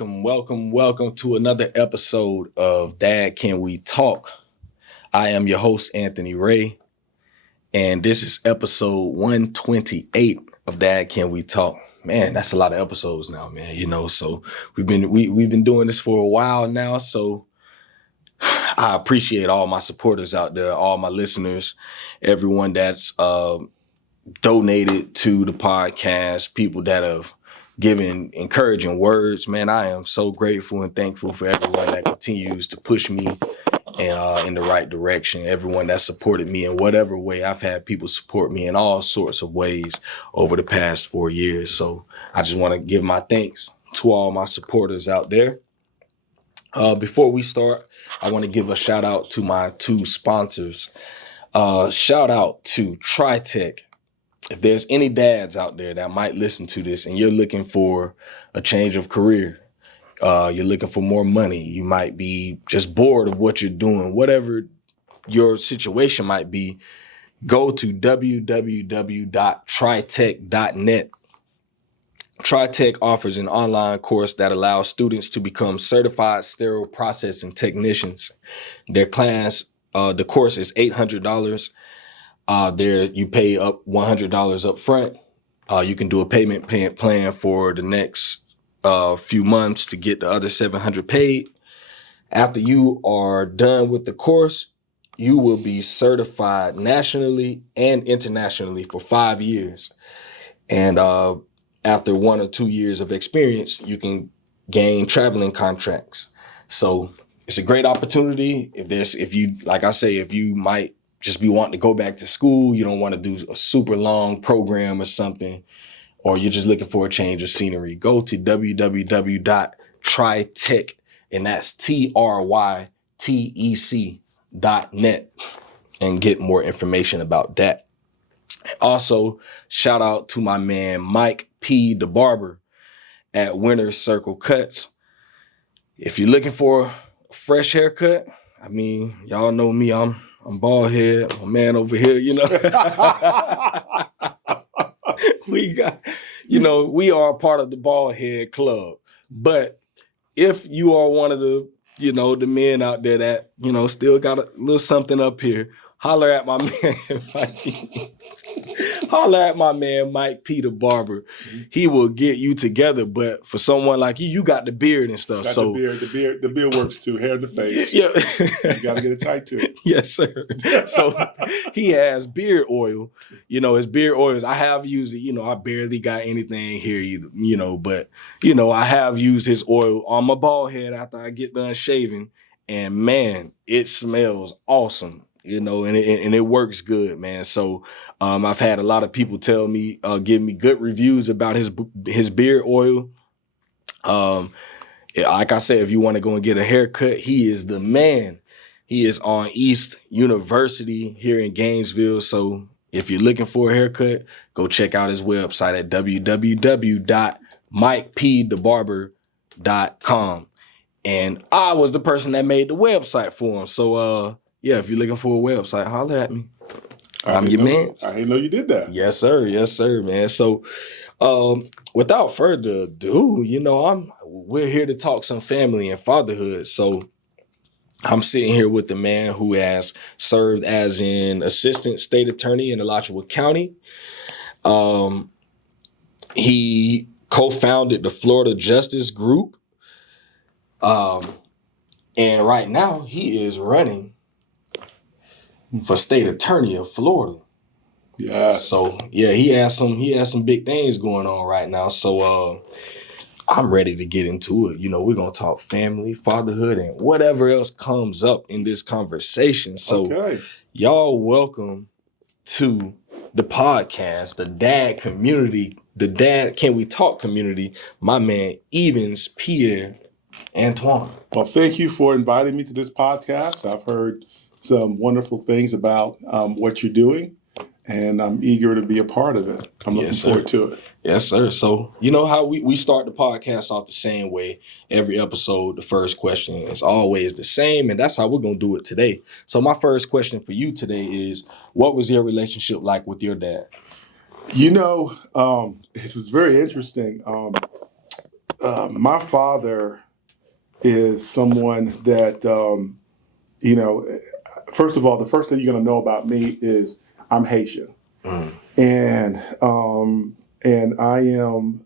welcome to another episode of Dad Can We Talk? I am your host, Anthony Ray, and this is episode 128 of Dad Can We Talk. Man, that's a lot of episodes now, man. So we've been doing this for a while now. So I appreciate all my supporters out there, all my listeners, everyone that's donated to the podcast, people that have given encouraging words. Man, I am so grateful and thankful for everyone that continues to push me in the right direction. Everyone that supported me in whatever way. I've had people support me in all sorts of ways over the past 4 years. So I just want to give my thanks to all my supporters out there. Before we start, I want to give a shout out to my two sponsors. Shout out to TriTech. If there's any dads out there that might listen to this and you're looking for a change of career, you're looking for more money, you might be just bored of what you're doing, whatever your situation might be, go to www.tritech.net. TriTech offers an online course that allows students to become certified sterile processing technicians. The course is $800. There you pay up $100 up front. You can do a payment plan for the next few months to get the other $700 paid. After you are done with the course, you will be certified nationally and internationally for 5 years. And after 1 or 2 years of experience, you can gain traveling contracts. So it's a great opportunity. If you might just be wanting to go back to school, you don't want to do a super long program or something, or you're just looking for a change of scenery, go to www.tritech, and that's TRYTEC.net, and get more information about that. Also, shout out to my man, Mike P. the Barber at Winner's Circle Cuts. If you're looking for a fresh haircut, I mean, y'all know me, I'm bald head, my man over here, we are a part of the bald head club. But if you are one of the, the men out there that, still got a little something up here, holler at my man, Mike P. the Barber. He will get you together. But for someone like you got the beard and stuff. The beard works too. Hair in the face. Yeah. You got to get it tight too. Yes, sir. So he has beard oil. His beard oils, I have used it. I barely got anything here either, but, I have used his oil on my bald head after I get done shaving. And man, it smells awesome. And it works good, man. So I've had a lot of people tell me, give me good reviews about his beard oil. Like I said, if you want to go and get a haircut, he is the man. He is on East University here in Gainesville. So if you're looking for a haircut, go check out his website at www.mikepthebarber.com. And I was the person that made the website for him. So, yeah, if you're looking for a website, holler at me. I'm your man. I didn't know you did that. Yes, sir. Yes, sir, man. So without further ado, we're here to talk some family and fatherhood. So I'm sitting here with the man who has served as an assistant state attorney in Alachua County. He co-founded the Florida Justice Group. And right now he is running for state attorney of Florida. Yeah. So yeah, he has some big things going on right now. So I'm ready to get into it. We're gonna talk family, fatherhood, and whatever else comes up in this conversation. So Y'all welcome to the podcast, the dad community, the Dad Can We Talk community, my man Yvens, Pierre, Antoine. Well, thank you for inviting me to this podcast. I've heard some wonderful things about what you're doing, and I'm eager to be a part of it. I'm looking forward to it. Yes, sir. So you know how we start the podcast off the same way. Every episode, the first question is always the same, and that's how we're going to do it today. So my first question for you today is, what was your relationship like with your dad? It was very interesting. my father is someone that, first of all, the first thing you're going to know about me is I'm Haitian. Mm. And I am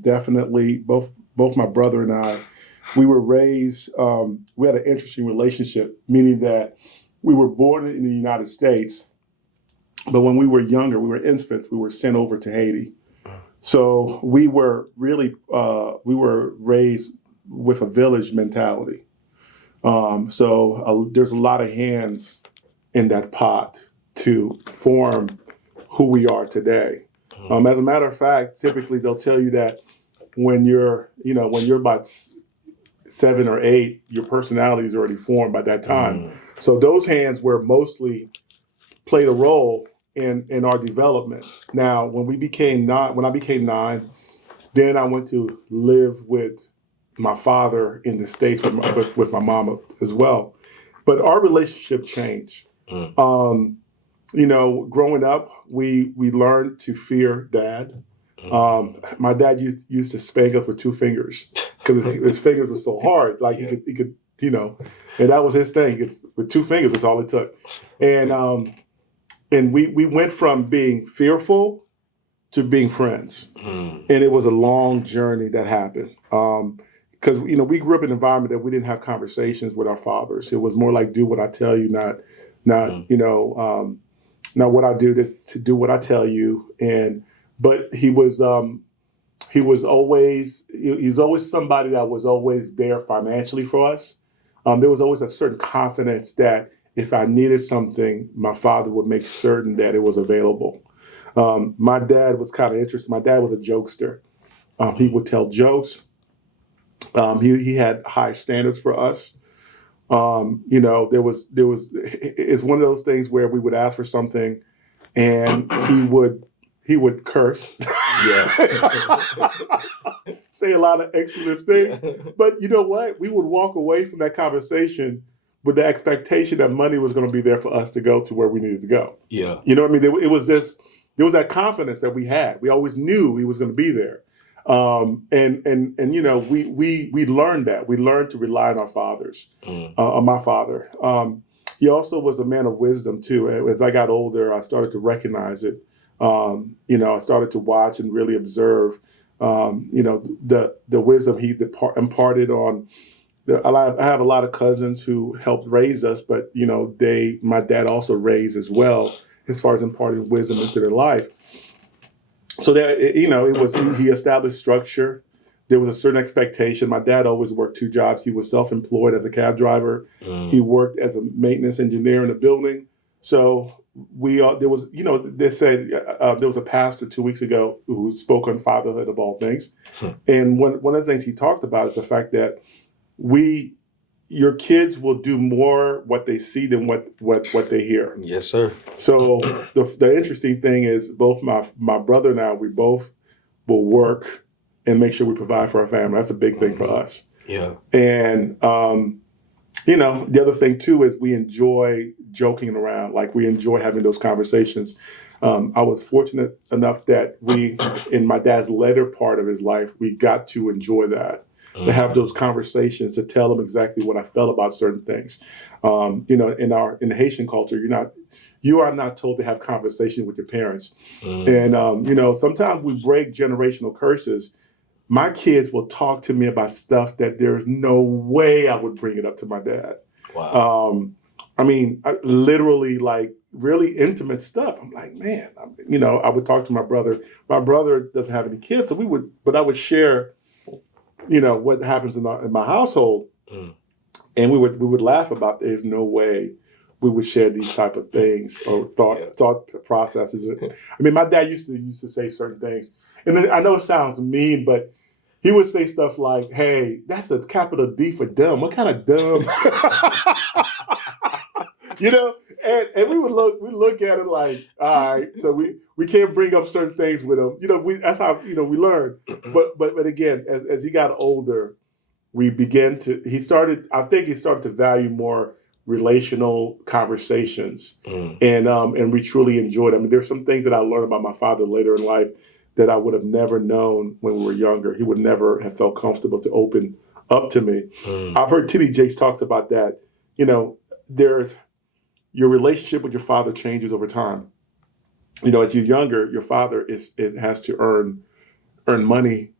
definitely, both my brother and I, we were raised, we had an interesting relationship, meaning that we were born in the United States, but when we were younger, we were infants, we were sent over to Haiti. So we were really, we were raised with a village mentality. So there's a lot of hands in that pot to form who we are today. As a matter of fact, typically they'll tell you that when you're about 7 or 8, your personality is already formed by that time. So those hands were mostly played a role in our development. Now, when I became 9, then I went to live with my father in the States with my mama as well. But our relationship changed. Growing up, we learned to fear Dad. My dad used to spank us with 2 fingers because his fingers were so hard. Like he could, and that was his thing. With 2 fingers, that's all it took. And we went from being fearful to being friends. And it was a long journey that happened. Because, we grew up in an environment that we didn't have conversations with our fathers. It was more like, do what I tell you, not what I do to do what I tell you. But he was always somebody that was always there financially for us. There was always a certain confidence that if I needed something, my father would make certain that it was available. My dad was kind of interesting. My dad was a jokester. He would tell jokes. He had high standards for us. It's one of those things where we would ask for something and he would curse. Yeah. Say a lot of expletive things. But you know what? We would walk away from that conversation with the expectation that money was going to be there for us to go to where we needed to go. Yeah. You know what I mean? There was that confidence that we had. We always knew he was going to be there. We learned that. We learned to rely on our fathers, on my father. He also was a man of wisdom too. As I got older, I started to recognize it. I started to watch and really observe, the wisdom he imparted on. I have a lot of cousins who helped raise us, but my dad also raised as well, as far as imparting wisdom into their life. So that he established structure. There was a certain expectation. My dad always worked 2 jobs. He was self-employed as a cab driver. He worked as a maintenance engineer in a building. So they said there was a pastor 2 weeks ago who spoke on fatherhood of all things. And one of the things he talked about is the fact that your kids will do more what they see than what they hear. Yes, sir. So the interesting thing is both my brother and I, we both will work and make sure we provide for our family. That's a big thing for us. Yeah. And, the other thing too is we enjoy joking around. Like we enjoy having those conversations. I was fortunate enough that in my dad's later part of his life, we got to enjoy that. To have those conversations, to tell them exactly what I felt about certain things. In the Haitian culture, you are not told to have conversation with your parents. And sometimes we break generational curses. My kids will talk to me about stuff that there's no way I would bring it up to my dad. Wow. Literally like really intimate stuff. I'm like, man, I would talk to my brother. My brother doesn't have any kids, so I would share what happens in my household. And we would laugh about there's no way we would share these type of things or thought processes. My dad used to say certain things. And then I know it sounds mean, but he would say stuff like, hey, that's a capital D for dumb. What kind of dumb? And we would look at it like, all right, so we can't bring up certain things with him. That's how we learn. But again, as he got older, he started to value more relational conversations, and we truly enjoyed it. There's some things that I learned about my father later in life that I would have never known when we were younger. He would never have felt comfortable to open up to me. I've heard T.D. Jakes talked about that. You know, there's your relationship with your father changes over time. You know, as you're younger, your father has to earn money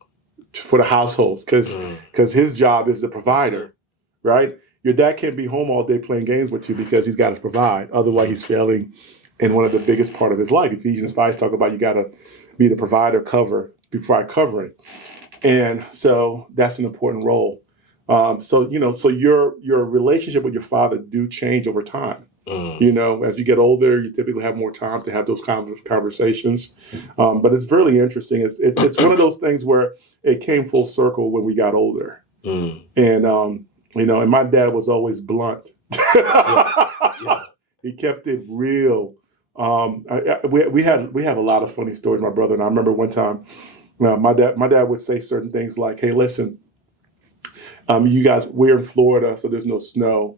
for the households because his job is the provider, right? Your dad can't be home all day playing games with you because he's got to provide. Otherwise, he's failing in one of the biggest part of his life. Ephesians 5 talk about you got to be the provider, provide covering. And so that's an important role. So your relationship with your father do change over time. You know, as you get older, you typically have more time to have those kind of conversations. But it's really interesting. It's one of those things where it came full circle when we got older. And, you know, and my dad was always blunt. Yeah. He kept it real. We have a lot of funny stories, my brother and I. I remember one time, my dad would say certain things like, "Hey, listen, you guys, we're in Florida, so there's no snow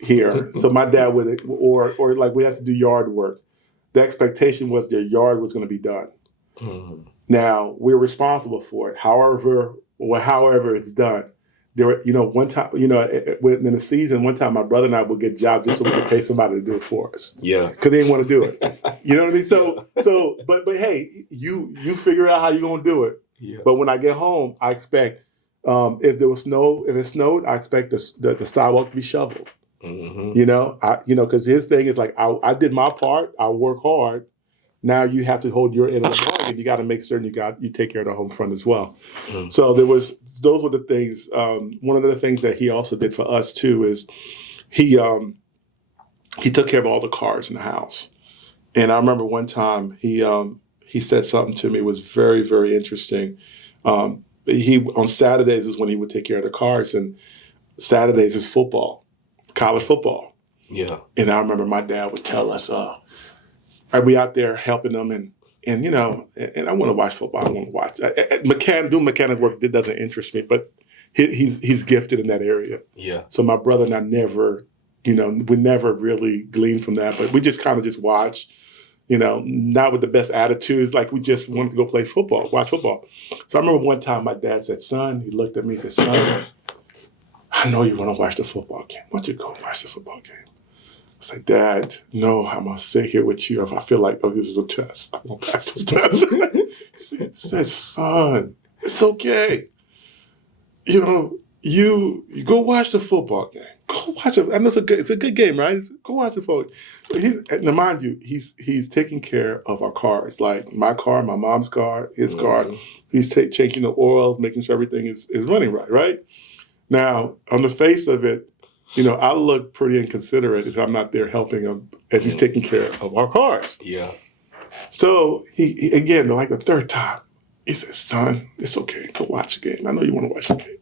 here." So my dad would, or like we had to do yard work. The expectation was their yard was going to be done. Now we're responsible for it. However it's done. There were, you know, one time, you know, in the season, one time my brother and I would get jobs just so we could pay somebody to do it for us. Yeah. Because they didn't want to do it. You know what I mean? So, but hey, you figure out how you're going to do it. Yeah. But when I get home, I expect, if it snowed, I expect the sidewalk to be shoveled. You know, because his thing is like, I did my part, I work hard. Now you have to hold your end of the bargain. You got to make certain you take care of the home front as well. So those were the things. One of the things that he also did for us too is he took care of all the cars in the house. And I remember one time he said something to me was very, very interesting. On Saturdays is when he would take care of the cars, and Saturdays is football, college football. Yeah. And I remember my dad would tell us, are we out there helping them? And you know, and I want to watch football. I want to watch. Doing mechanic work, it doesn't interest me, but he's gifted in that area. Yeah. So my brother and I never, you know, we never really gleaned from that, but we just kind of just watch, you know, not with the best attitudes. Like we just wanted to go play football, watch football. So I remember one time my dad said, "Son," he looked at me and said, "Son, I know you want to watch the football game. Why don't you go watch the football game?" I was like, "Dad, no, I'm going to sit here with you if I feel like, this is a test. I'm going to pass this test." He said, "Son, it's okay. You know, you go watch the football game. Go watch it. I know it's a good game, right? Go watch the football game." So now mind you, he's taking care of our cars, like my car, my mom's car, his car. He's changing the oils, making sure everything is running right? Now, on the face of it, you know, I look pretty inconsiderate if I'm not there helping him as he's taking care of our cars. Yeah. So he again, like the third time, he says, "Son, it's okay. Go watch the game. I know you want to watch the game."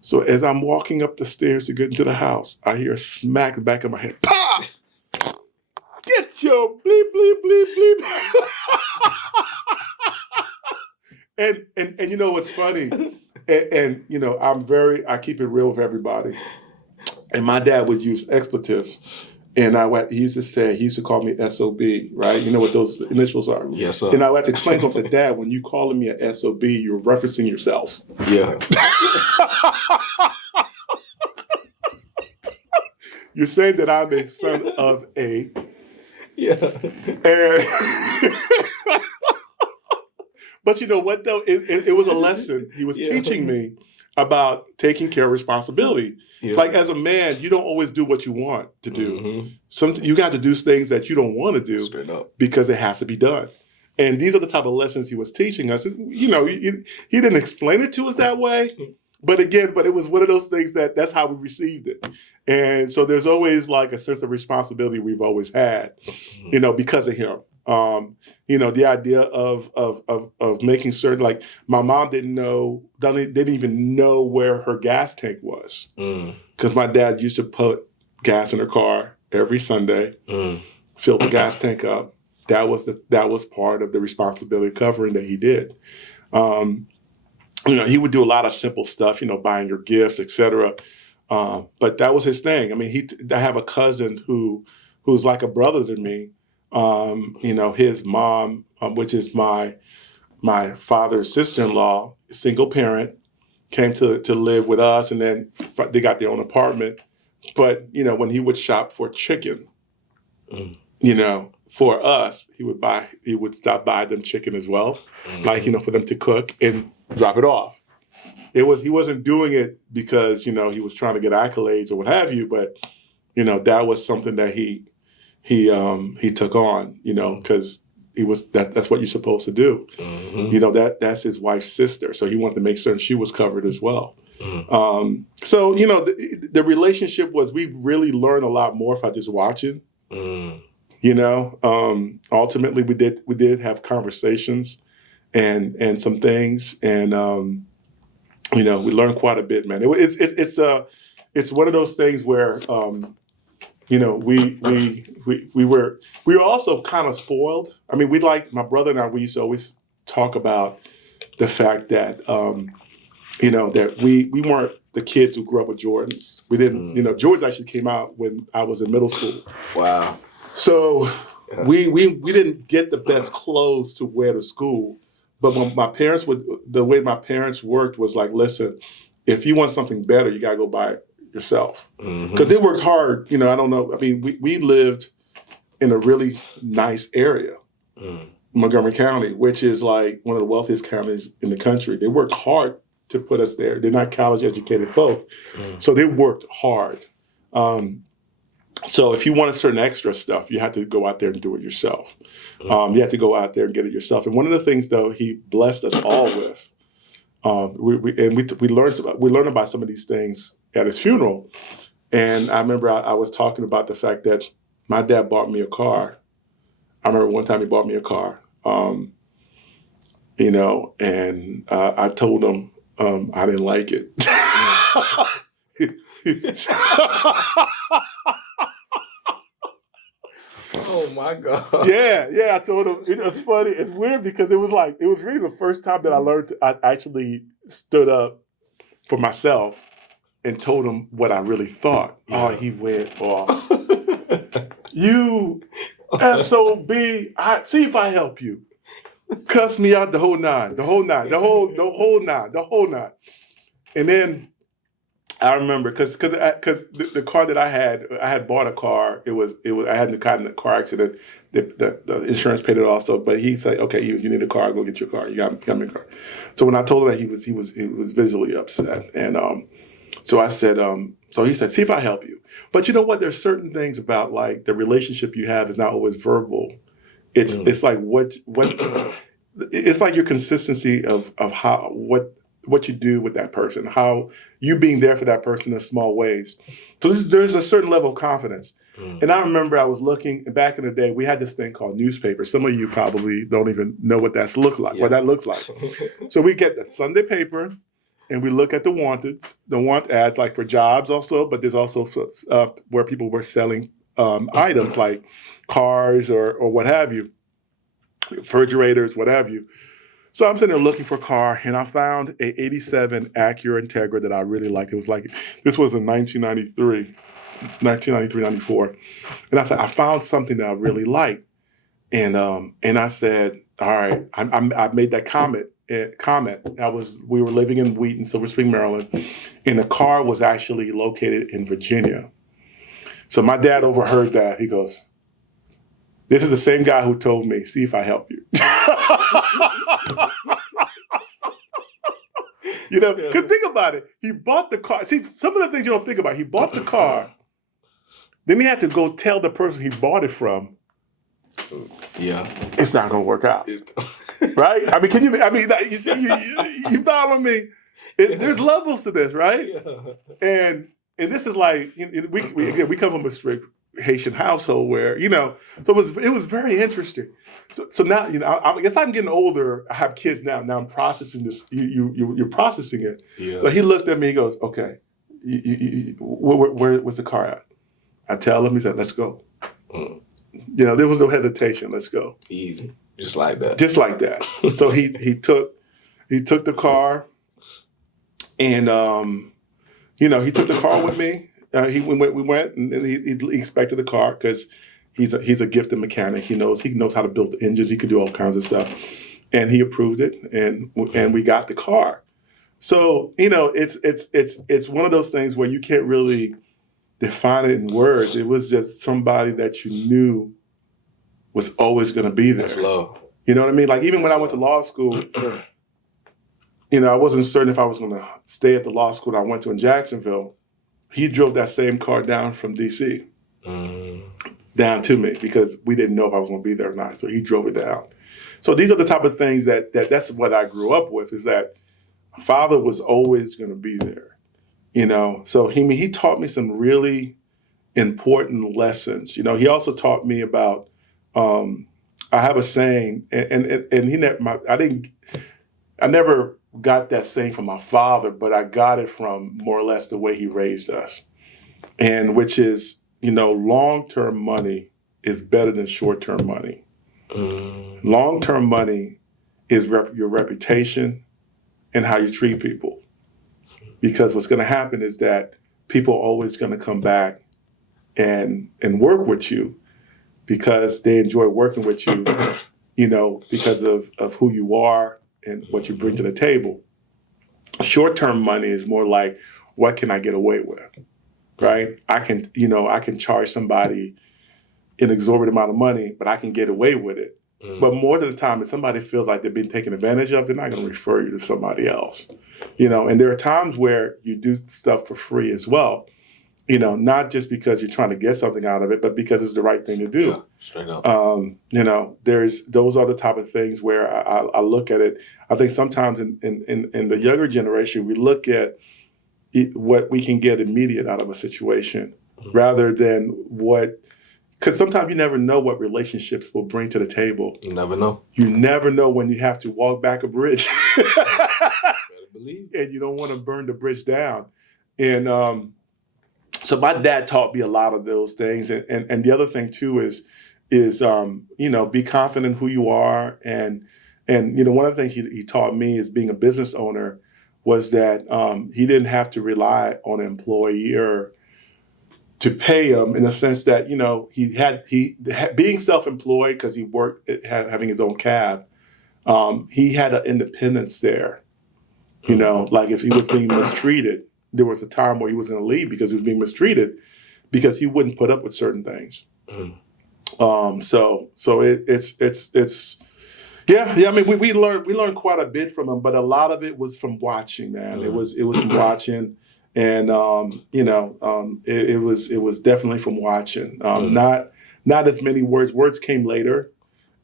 So as I'm walking up the stairs to get into the house, I hear a smack back of my head. Pop! Get your bleep, bleep, bleep, bleep. and you know what's funny? And you know, I keep it real with everybody. And my dad would use expletives. And he used to call me SOB, right? You know what those initials are? Yes, sir. And I had to explain to him, I said, "Dad, when you calling me an SOB, you're referencing yourself." Yeah. "You're saying that I'm a son of a." Yeah. And but you know what, though? It was a lesson. He was teaching me about taking care of responsibility. Yeah. Like as a man, you don't always do what you want to do. You got to do things that you don't want to do because it has to be done. And these are the type of lessons he was teaching us. You know, he didn't explain it to us that way, but it was one of those things that's how we received it. And so there's always like a sense of responsibility we've always had, you know, because of him. You know, the idea of making certain, like my mom didn't even know where her gas tank was, because my dad used to put gas in her car every Sunday, fill the gas tank up. That was part of the responsibility covering that he did. You know, he would do a lot of simple stuff, you know, buying your gifts, etc. But that was his thing. I mean, I have a cousin who's like a brother to me. You know, his mom, which is my my father's sister-in-law, single parent, came to live with us, and then they got their own apartment. But, when he would shop for chicken, for us, he would stop by them chicken as well, like, for them to cook and drop it off. He wasn't doing it because, he was trying to get accolades or what have you, but, that was something that he took on, because that's what you're supposed to do. That's his wife's sister. So he wanted to make certain she was covered as well. So, the relationship was, we really learned a lot more by just watching. Ultimately we did have conversations and some things, and we learned quite a bit, man. It's one of those things where we were also kind of spoiled. I mean, my brother and I, we used to always talk about the fact that that we weren't the kids who grew up with Jordans. We didn't, Jordans actually came out when I was in middle school. Wow. So we didn't get the best clothes to wear to school. But when the way my parents worked was like, listen, if you want something better, you gotta go buy it yourself. Because they worked hard. I don't know. I mean, we lived in a really nice area, Montgomery County, which is like one of the wealthiest counties in the country. They worked hard to put us there. They're not college-educated folk, so they worked hard. So if you wanted certain extra stuff, you had to go out there and do it yourself. You had to go out there and get it yourself. And one of the things, though, he blessed us all with, we learned about some of these things at his funeral. And I remember I was talking about the fact that my dad bought me a car. I remember one time he bought me a car, and I told him I didn't like it. Oh my God. Yeah. I told him. It's funny. It's weird because it was really the first time that I actually stood up for myself and told him what I really thought. Yeah. Oh, he went off. You SOB. See if I help you. Cuss me out the whole nine. And then I remember because the car that I had bought a car. I hadn't gotten in a car accident. The insurance paid it also, but he said, "Okay, you need a car. Go get your car. You got me a car." So when I told him that, he was visibly upset, and so I said, so he said, "See if I help you." But you know what? There's certain things about like the relationship you have is not always verbal. It's like what it's like your consistency of how what you do with that person, how you being there for that person in small ways. So there's a certain level of confidence. And I remember I was looking back in the day. We had this thing called newspaper. Some of you probably don't even know what that looks like. So we get the Sunday paper, and we look at the want ads, like for jobs also. But there's also where people were selling items like cars or what have you, refrigerators, what have you. So I'm sitting there looking for a car, and I found a '87 Acura Integra that I really liked. It was this was in 1993, 94. And I said, I found something that I really liked. And I said, all right, I made that comment. We were living in Wheaton, Silver Spring, Maryland, and the car was actually located in Virginia. So my dad overheard that. He goes, "This is the same guy who told me, see if I help you." Because think about it. He bought the car. See, some of the things you don't think about. He bought the car. Then he had to go tell the person he bought it from. Yeah. It's not going to work out. Right? I mean, you see, you follow me? There's levels to this, right? Yeah. And this is like, we come from a strict Haitian household where, so it was very interesting. So now, I guess I'm getting older. I have kids now. Now I'm processing this. You're processing it. Yeah. So he looked at me. He goes, "Okay, where's the car at?" I tell him. He said, "Let's go." There was no hesitation. Let's go. Easy, just like that. Just like that. So he took the car, and he took the car with me. We went, and he expected the car because he's a gifted mechanic. He knows how to build engines. He could do all kinds of stuff. and he approved it, and we got the car. So, it's one of those things where you can't really define it in words. It was just somebody that you knew was always going to be there. That's love. You know what I mean? Like, even when I went to law school, I wasn't certain if I was going to stay at the law school I went to in Jacksonville. He drove that same car down from D.C. Down to me because we didn't know if I was going to be there or not. So he drove it down. So these are the type of things that's what I grew up with, is that my father was always going to be there. So he taught me some really important lessons. He also taught me about, I have a saying, and I never got that saying from my father, but I got it from more or less the way he raised us. And which is, long-term money is better than short-term money. Long-term money is your reputation and how you treat people. Because what's going to happen is that people are always going to come back and work with you because they enjoy working with you, because of who you are and what you bring to the table. Short-term money is more like, what can I get away with, right? I can charge somebody an exorbitant amount of money, but I can get away with it. But more than the time, if somebody feels like they're being taken advantage of, they're not going to refer you to somebody else. And there are times where you do stuff for free as well. Not just because you're trying to get something out of it, but because it's the right thing to do. Yeah, straight up. Those are the type of things where I look at it. I think sometimes in the younger generation, we look at what we can get immediate out of a situation rather than because sometimes you never know what relationships will bring to the table. You never know. You never know when you have to walk back a bridge. Better believe. And you don't want to burn the bridge down. And so my dad taught me a lot of those things. And the other thing too is be confident in who you are. And one of the things he taught me is being a business owner was that he didn't have to rely on an employer to pay him, in the sense that, he being self-employed because he worked having his own cab. He had an independence there, like if he was being mistreated, there was a time where he was going to leave because he was being mistreated because he wouldn't put up with certain things. So it's yeah. I mean, we learned quite a bit from him, but a lot of it was from watching, man. It was from watching. And it was definitely from watching. Not as many words. Words came later,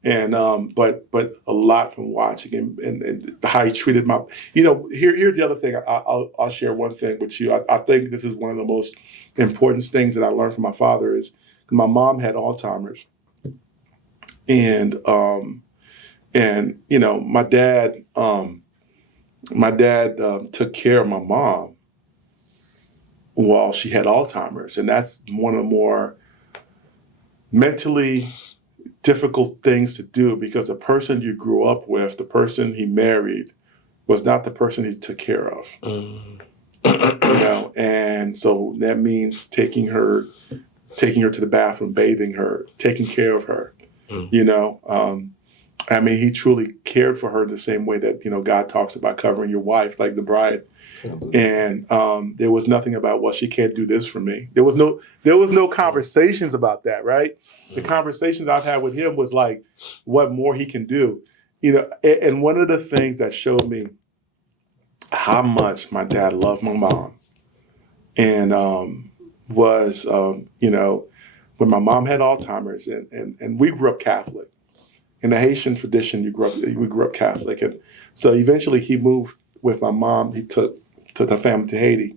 and but a lot from watching and how he treated my. Here's the other thing. I'll share one thing with you. I think this is one of the most important things that I learned from my father is my mom had Alzheimer's, and my dad took care of my mom while she had Alzheimer's. And that's one of the more mentally difficult things to do because the person you grew up with, the person he married, was not the person he took care of. And so that means taking her to the bathroom, bathing her, taking care of her. He truly cared for her the same way that, God talks about covering your wife, like the bride. And there was nothing about, well, she can't do this for me. There was no conversations about that, right? The conversations I've had with him was like, what more he can do. And one of the things that showed me how much my dad loved my mom and was, when my mom had Alzheimer's and we grew up Catholic. In the Haitian tradition, we grew up Catholic. And so eventually he moved with my mom. He took the family to Haiti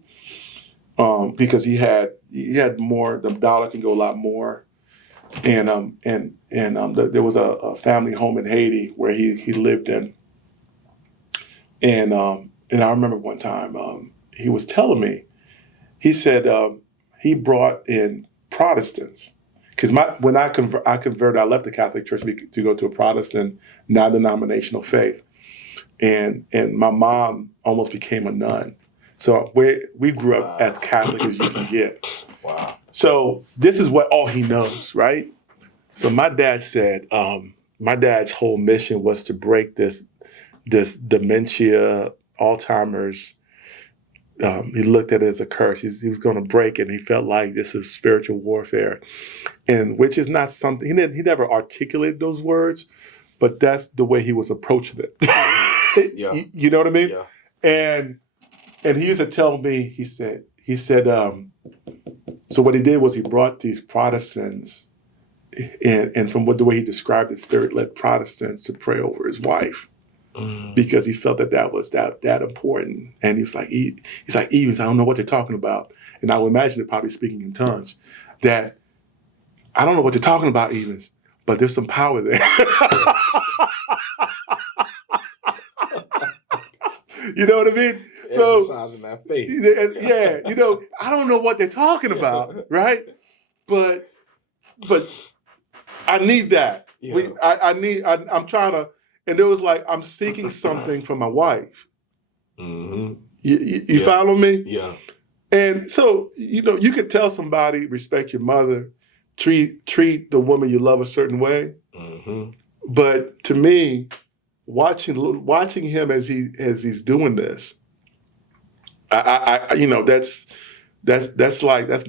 because he had more. The dollar can go a lot more, and there was a family home in Haiti where he lived in, and I remember one time he was telling me, he said he brought in Protestants. Because when I converted, I left the Catholic Church to go to a Protestant, non-denominational faith, and my mom almost became a nun. So we grew up as Catholic as you can get. Wow. So this is all he knows, right? So my dad said, my dad's whole mission was to break this dementia, Alzheimer's. He looked at it as a curse. He was going to break it. And he felt like this is spiritual warfare, and which is not something he never articulated those words, but that's the way he was approaching it. Yeah. You know what I mean? Yeah. And he used to tell me. He said. So what he did was he brought these Protestants, and from the way he described it, Spirit-led Protestants, to pray over his wife. Because he felt that was that important, and he's like, Yvens, I don't know what they're talking about, and I would imagine they're probably speaking in tongues. That I don't know what they're talking about, Yvens, but there's some power there. You know what I mean? So exercising that faith. Yeah, I don't know what they're talking about, right? But I need that. Yeah. I'm trying to. And it was like, I'm seeking something from my wife. Mm-hmm. You follow me? Yeah. And so, you could tell somebody, respect your mother, treat the woman you love a certain way. Mm-hmm. But to me, watching him as he's doing this, that's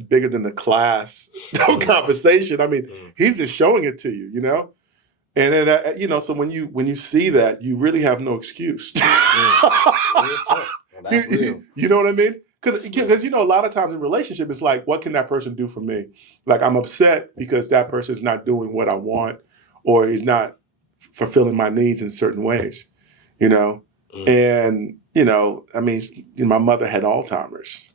bigger than the class conversation. I mean, he's just showing it to you, And then, so when you see that, you really have no excuse. That's real. You know what I mean? Because a lot of times in relationship, it's like, what can that person do for me? Like, I'm upset because that person is not doing what I want, or he's not fulfilling my needs in certain ways, And, I mean, my mother had Alzheimer's,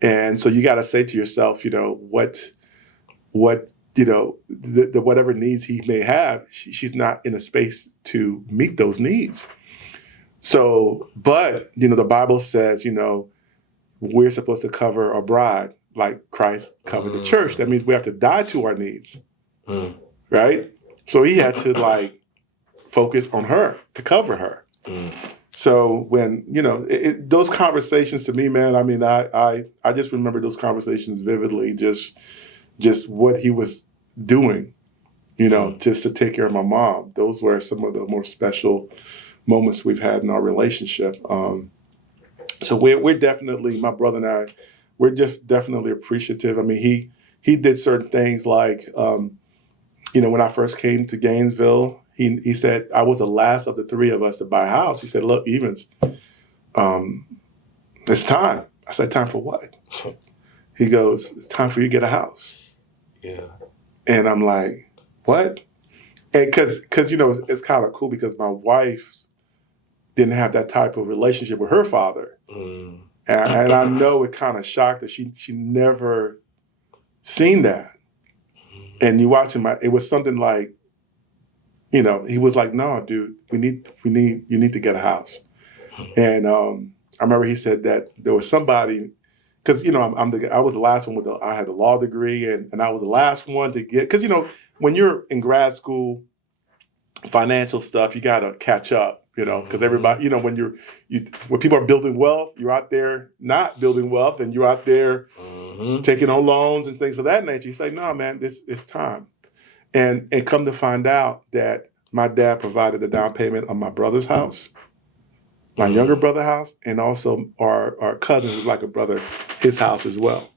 And so you got to say to yourself, what the whatever needs he may have, she's not in a space to meet those needs. So, but, the Bible says, we're supposed to cover our bride like Christ covered the church. That means we have to die to our needs, right? So he had to focus on her to cover her. So when, those conversations to me, man, I mean, I just remember those conversations vividly, just what he was doing, just to take care of my mom. Those were some of the more special moments we've had in our relationship. So we're definitely, my brother and I, we're just definitely appreciative. I mean, he did certain things like, when I first came to Gainesville, he said, I was the last of the three of us to buy a house. He said, look, Yvens, it's time. I said, time for what? He goes, it's time for you to get a house. Yeah. And I'm like, what? And because it's kind of cool because my wife didn't have that type of relationship with her father. And I know it kind of shocked her. She never seen that. And you watch him, it was something like, he was like, no, dude, you need to get a house. And I remember he said that there was somebody, because I was the last one I had a law degree, and I was the last one to get, because when you're in grad school, financial stuff, you got to catch up, because everybody, when when people are building wealth, you're out there not building wealth, and you're out there taking on loans and things of that nature. You say, no, man, it's time. And come to find out that my dad provided a down payment on my brother's house, my younger brother's house, and also our cousin was like a brother, his house as well.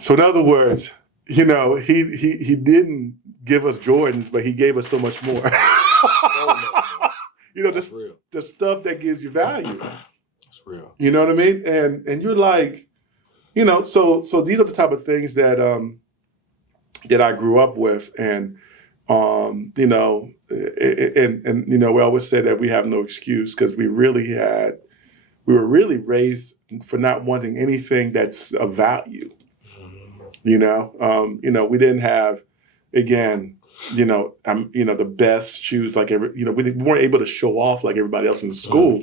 So in other words, he didn't give us Jordans, but he gave us so much more. The stuff that gives you value. That's real. You know what I mean? And you're like, so these are the type of things that that I grew up with, and we always say that we have no excuse because we were really raised for not wanting anything that's of value. We didn't have, again, the best shoes like we weren't able to show off like everybody else in the school.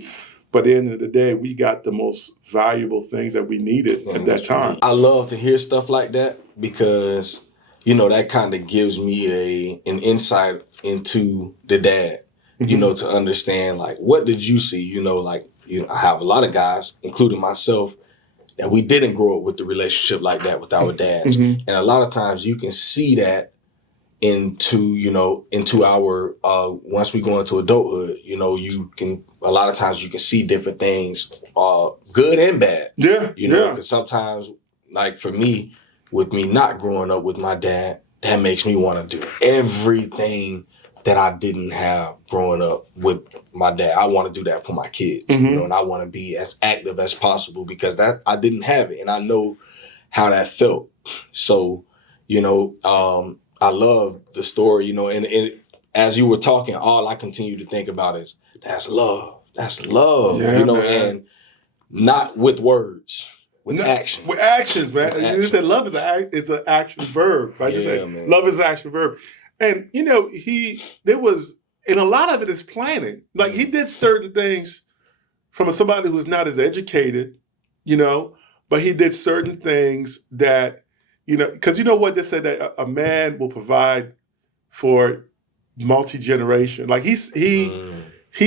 But at the end of the day, we got the most valuable things that we needed at that time. I love to hear stuff like that because that kind of gives me an insight into the dad, to understand, like, what did you see? I have a lot of guys, including myself, that we didn't grow up with the relationship like that with our dads. And a lot of times you can see that into our once we go into adulthood, you can a lot of times you can see different things, good and bad. Because sometimes, like for me, with me not growing up with my dad, that makes me want to do everything that I didn't have growing up with my dad. I want to do that for my kids, and I want to be as active as possible because that I didn't have it, and I know how that felt. So, I love the story, and as you were talking, all I continue to think about is that's love. That's love, man. And not with words, with actions. With actions, man. With You said love is an action verb, right? Man. Love is an action verb. And, and a lot of it is planning. Like he did certain things from somebody who's not as educated, but he did certain things that, because you know what they said that a man will provide for multi-generation. Like he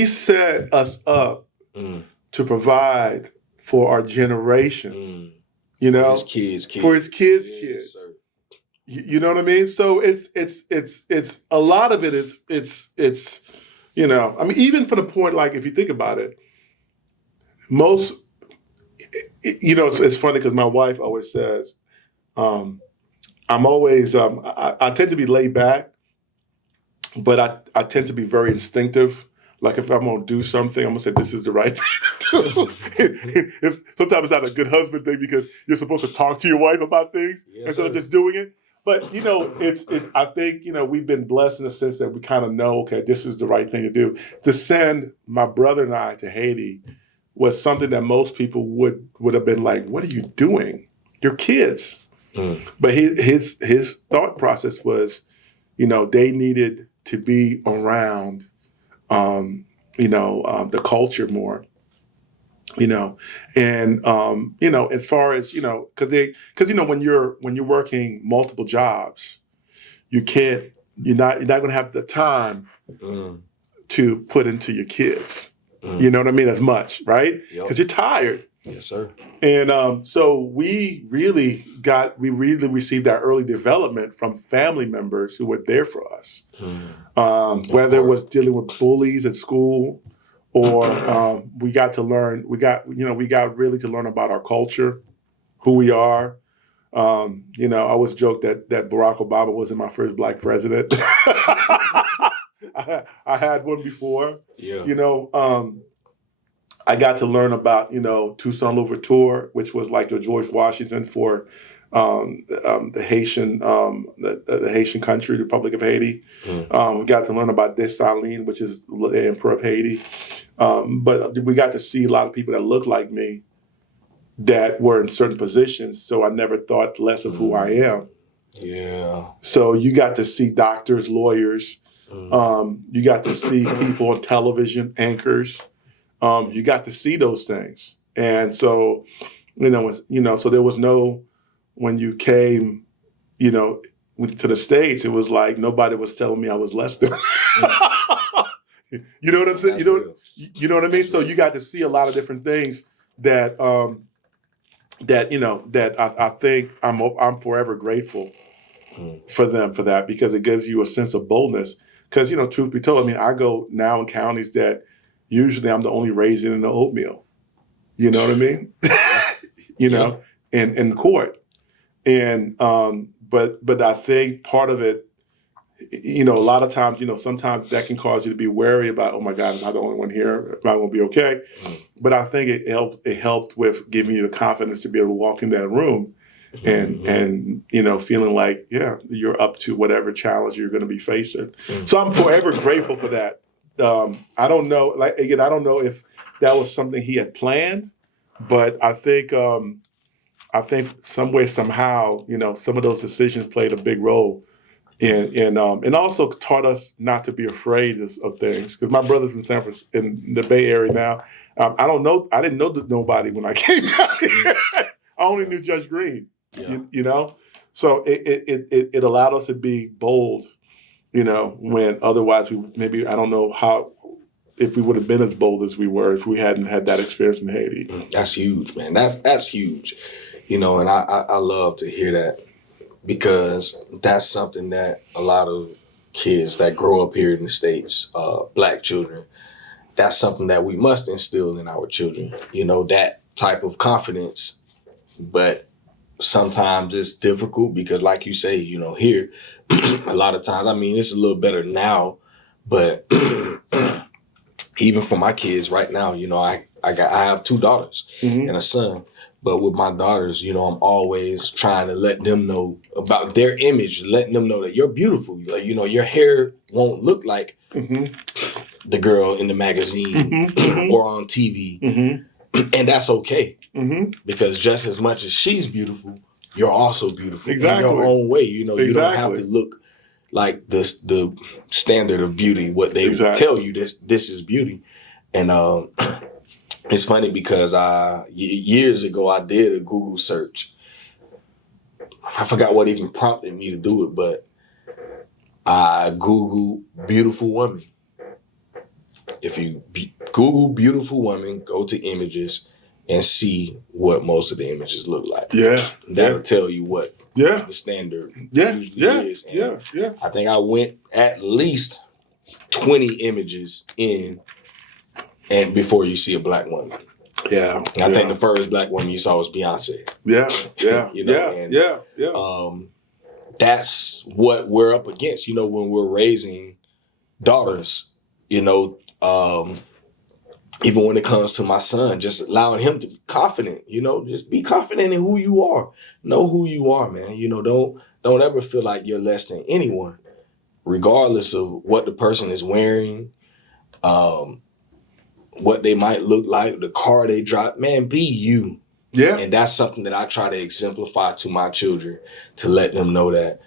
set us up to provide for our generations, for his kids, for his kids' kids. Sir. You know what I mean? So it's a lot of it is I mean, even from the point, like if you think about it, most, it's funny because my wife always says, I'm always, I tend to be laid back, but I tend to be very instinctive. Like if I'm going to do something, I'm going to say, this is the right thing to do. Sometimes it's not a good husband thing because you're supposed to talk to your wife about things instead of just doing it. But, it's I think, we've been blessed in the sense that we kind of know, okay, this is the right thing to do. To send my brother and I to Haiti was something that most people would have been like, what are you doing? You're kids. But his thought process was, they needed to be around, the culture more, and as far as because when you're working multiple jobs, you're not going to have the time to put into your kids. You know what I mean? As much, right? Because you're tired. Yes, sir. And so we really received that early development from family members who were there for us. Whether it was dealing with bullies at school or we got to learn, we got really to learn about our culture, who we are. I always joke that Barack Obama wasn't my first black president. I had one before. I got to learn about, Toussaint Louverture, which was like the George Washington for the Haitian country, Republic of Haiti. We got to learn about Dessalines, which is the Emperor of Haiti. But we got to see a lot of people that looked like me that were in certain positions. So I never thought less of who I am. Yeah. So you got to see doctors, lawyers. You got to see people on television, anchors. You got to see those things. And so, so there was when you came, to the States, it was like nobody was telling me I was less than. You know what I'm saying? You know what I mean? So you got to see a lot of different things that I think I'm forever grateful for them for that, because it gives you a sense of boldness. Because, truth be told, I mean, I go now in counties that usually I'm the only raisin in the oatmeal. You know what I mean? In court. And but I think part of it, a lot of times, sometimes that can cause you to be wary about, oh my God, am I the only one here? Am I going to be okay? But I think it helped with giving you the confidence to be able to walk in that room and feeling like, yeah, you're up to whatever challenge you're going to be facing. So I'm forever grateful for that. I don't know, I don't know if that was something he had planned, but I think some way, somehow, some of those decisions played a big role and also taught us not to be afraid of things. Because my brother's in in the Bay Area now. I didn't know nobody when I came out here. I only knew Judge Green. So it allowed us to be bold. When otherwise I don't know if we would have been as bold as we were if we hadn't had that experience in Haiti. That's huge, man. That's huge. And I love to hear that. because that's something that a lot of kids that grow up here in the States, Black children, that's something that we must instill in our children, that type of confidence. But sometimes it's difficult because, like you say, here, a lot of times, I mean, it's a little better now, but even for my kids right now, I have 2 daughters and a son. But with my daughters, I'm always trying to let them know about their image, letting them know that you're beautiful. Like, your hair won't look like the girl in the magazine or on TV. And that's okay. Because just as much as she's beautiful, you're also beautiful in your own way. You don't have to look like the standard of beauty, what they tell you this is beauty. And it's funny because years ago I did a Google search. I forgot what even prompted me to do it, but I Googled beautiful woman. If you Google beautiful woman, go to images and see what most of the images look like. That'll tell you what the standard usually is. And I think I went at least 20 images in, and before you see a Black woman. I think the first Black woman you saw was Beyonce. That's what we're up against, when we're raising daughters, even when it comes to my son, just allowing him to be confident, just be confident in who you are. Know who you are, man. Don't ever feel like you're less than anyone, regardless of what the person is wearing, what they might look like, the car they drive. Man, be you. And that's something that I try to exemplify to my children, to let them know that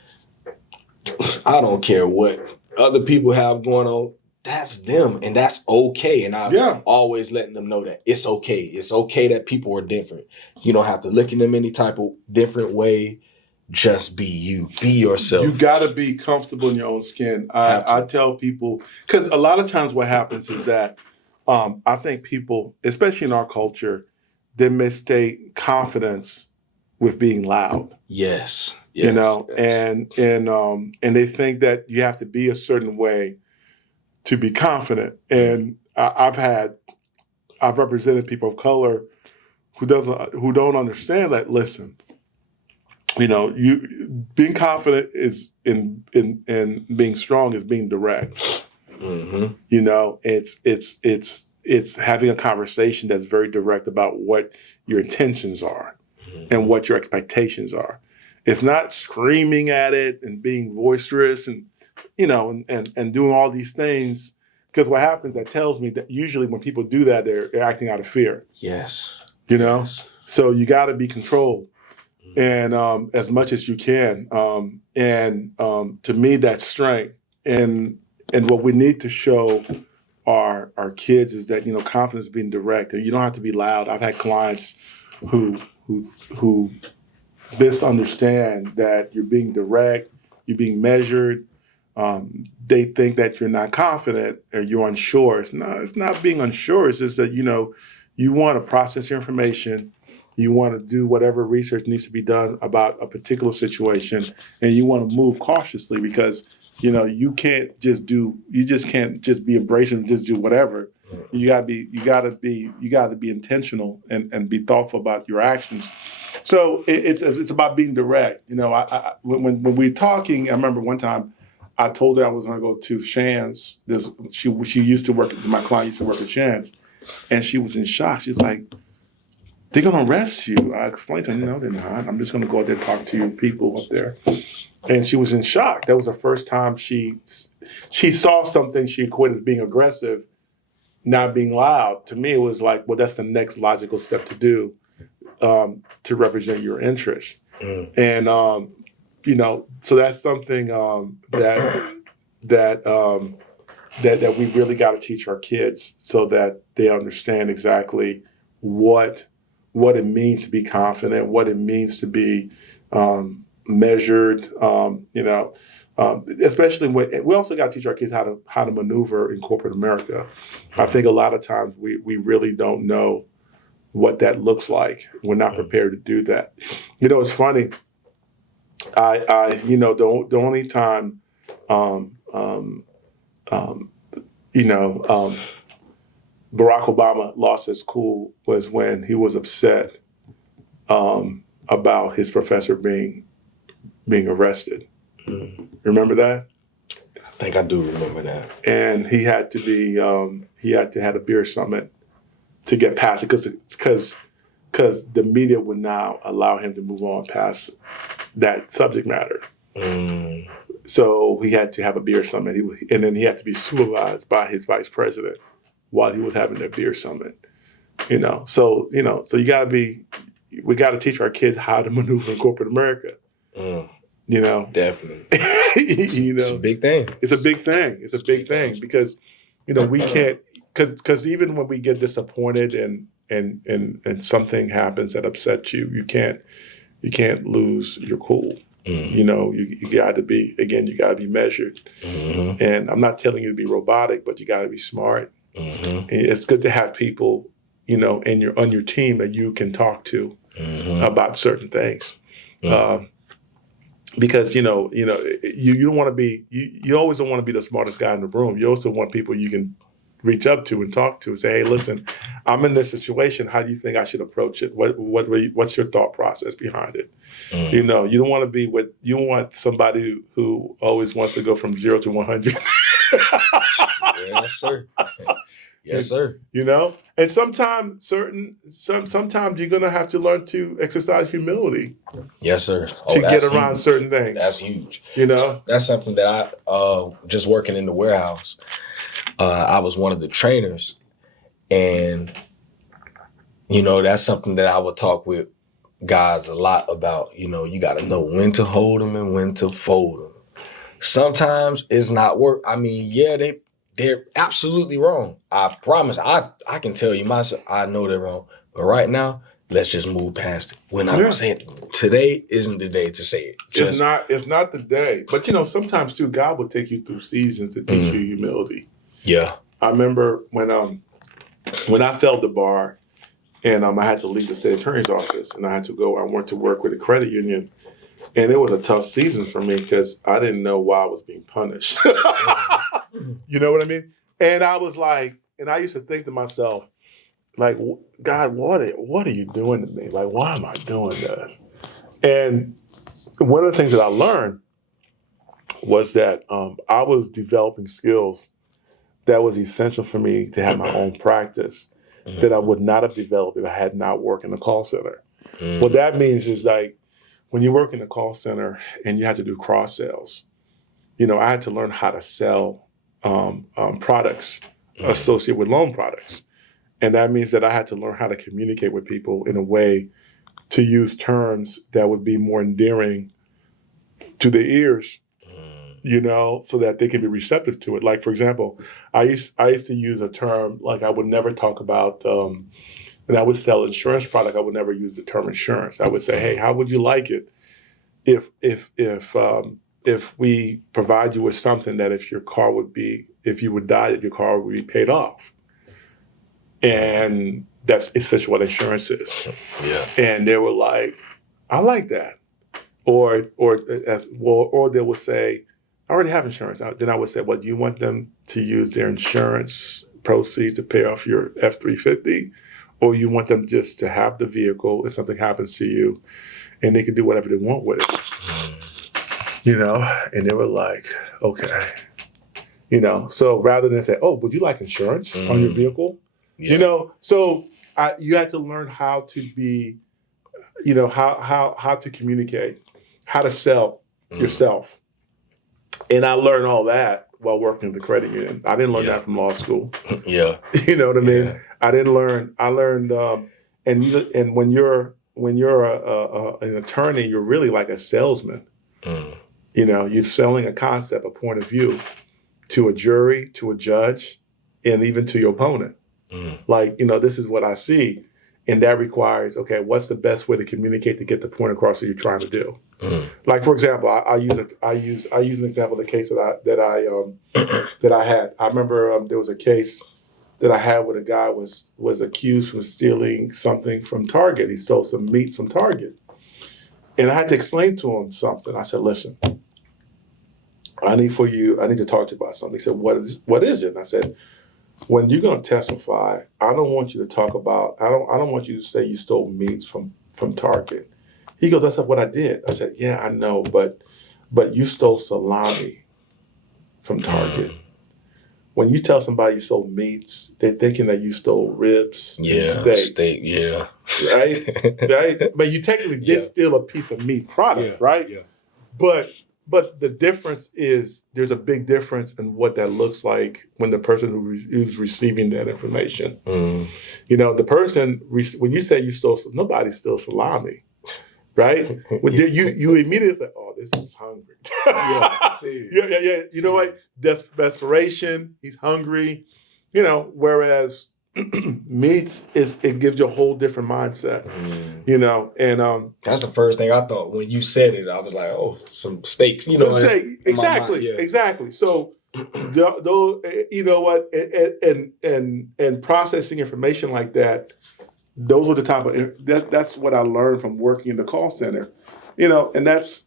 I don't care what other people have going on. That's them, and that's okay. And I'm always letting them know that it's okay. It's okay that people are different. You don't have to look at them any type of different way. Just be you. Be yourself. You got to be comfortable in your own skin. I tell people, because a lot of times what happens is that I think people, especially in our culture, they mistake confidence with being loud. Yes. And they think that you have to be a certain way to be confident. And I've represented people of color who don't understand that. Listen, you being confident is in being strong is being direct. It's having a conversation that's very direct about what your intentions are and what your expectations are. It's not screaming at it and being boisterous and doing all these things, because what happens, that tells me that usually when people do that, they're acting out of fear. So you got to be controlled, and as much as you can. To me, that's strength. And what we need to show our kids is that confidence is being direct, and you don't have to be loud. I've had clients who misunderstand that you're being direct, you're being measured. They think that you're not confident or you're unsure. It's not being unsure. It's just that, you want to process your information. You want to do whatever research needs to be done about a particular situation. And you want to move cautiously because, you can't just be abrasive and just do whatever. You gotta be intentional and be thoughtful about your actions. So it's about being direct. When we're talking, I remember one time I told her I was going to go to Shands. She used to work. My client used to work at Shands, and she was in shock. She's like, "They're going to arrest you." I explained to her, "No, they're not. I'm just going to go out there and talk to your people up there." And she was in shock. That was the first time she saw something she equated as being aggressive, not being loud. To me, it was like, well, that's the next logical step to do to represent your interests. And so that's something that we really got to teach our kids so that they understand exactly what it means to be confident, what it means to be measured. Especially when we also got to teach our kids how to maneuver in corporate America. I think a lot of times we really don't know what that looks like. We're not prepared to do that. It's funny. the only time, um, um, um, you know, um, Barack Obama lost his cool was when he was upset about his professor being arrested. Remember that? I think I do remember that. And he had to have a beer summit to get past it because the media would now allow him to move on past that subject matter. So he had to have a beer summit, and then he had to be supervised by his vice president while he was having that beer summit. So we got to teach our kids how to maneuver in corporate America. Definitely. It's a big thing. It's a big thing. It's a big thing because, we can't, because even when we get disappointed and something happens that upsets you, you can't lose your cool. You got to be measured. And I'm not telling you to be robotic, but you got to be smart. It's good to have people, on your team that you can talk to about certain things. Because you don't want to be you always don't want to be the smartest guy in the room. You also want people you can reach up to and talk to and say, hey, listen, I'm in this situation. How do you think I should approach it? What's your thought process behind it? You don't want to you want somebody who always wants to go from 0 to 100. Yes, sir. Yes, sir. And sometimes you're gonna have to learn to exercise humility. Yes, sir. To get around certain things. That's huge. That's something that I just working in the warehouse. I was one of the trainers, and that's something that I would talk with guys a lot about. You got to know when to hold them and when to fold them. Sometimes it's not work. I mean, yeah, they're absolutely wrong. I promise. I can tell you myself, I know they're wrong. But right now, let's just move past it. When I'm saying today isn't the day to say it. It's not the day. But sometimes too, God will take you through seasons to teach you humility. Yeah. I remember when I failed the bar and I had to leave the state attorney's office and I went to work with a credit union. And it was a tough season for me because I didn't know why I was being punished. You know what I mean? And I was like, and I used to think to myself, like, God, what are you doing to me? Like, why am I doing that? And one of the things that I learned was that I was developing skills that was essential for me to have my own practice that I would not have developed if I had not worked in a call center. What that means is like, when you work in a call center and you have to do cross sales, I had to learn how to sell products associated with loan products. And that means that I had to learn how to communicate with people in a way to use terms that would be more endearing to their ears, so that they can be receptive to it. Like, for example, I used to use a term, like I would never talk about, when I would sell insurance product, I would never use the term insurance. I would say, hey, how would you like it if we provide you with something that if you would die, that your car would be paid off? And that's essentially what insurance is. Yeah. And they were like, I like that. Or they would say, I already have insurance. Then I would say, well, do you want them to use their insurance proceeds to pay off your F-350? Or you want them just to have the vehicle if something happens to you and they can do whatever they want with it? And they were like, okay. So rather than say, oh, would you like insurance on your vehicle? Yeah. So you had to learn how to be, how to communicate, how to sell yourself. And I learned all that while working at the credit union. I didn't learn that from law school. Yeah. You know what I mean? Yeah. I learned, and when you're an attorney, you're really like a salesman. You're selling a concept, a point of view to a jury, to a judge, and even to your opponent. Like, this is what I see. And that requires, okay, what's the best way to communicate to get the point across that you're trying to do? Like, for example, I use an example of the case that I had. I remember there was a case that I had where a guy was accused of stealing something from Target. He stole some meat from Target. And I had to explain to him something. I said, listen, I need to talk to you about something. He said, what is it? And I said, when you're going to testify, I don't want you to talk about, I don't want you to say you stole meats from Target. He goes, that's not what I did. I said, yeah, I know, but you stole salami from Target. When you tell somebody you stole meats, they're thinking that you stole ribs and steak. Yeah. Right? But you technically did steal a piece of meat product, right? Yeah. But the difference is there's a big difference in what that looks like when the person who's receiving that information. You know, the person, when you say you stole, nobody steals salami, right? When you immediately say, oh, this is hungry. Yeah. You know what? Desperation, he's hungry. You know, whereas meats it gives you a whole different mindset. You know, and that's the first thing I thought when you said it. I was like, oh, some steaks. You know, exactly. So, those, you know what, and processing information like that. Those were the type of that's what I learned from working in the call center. You know, and that's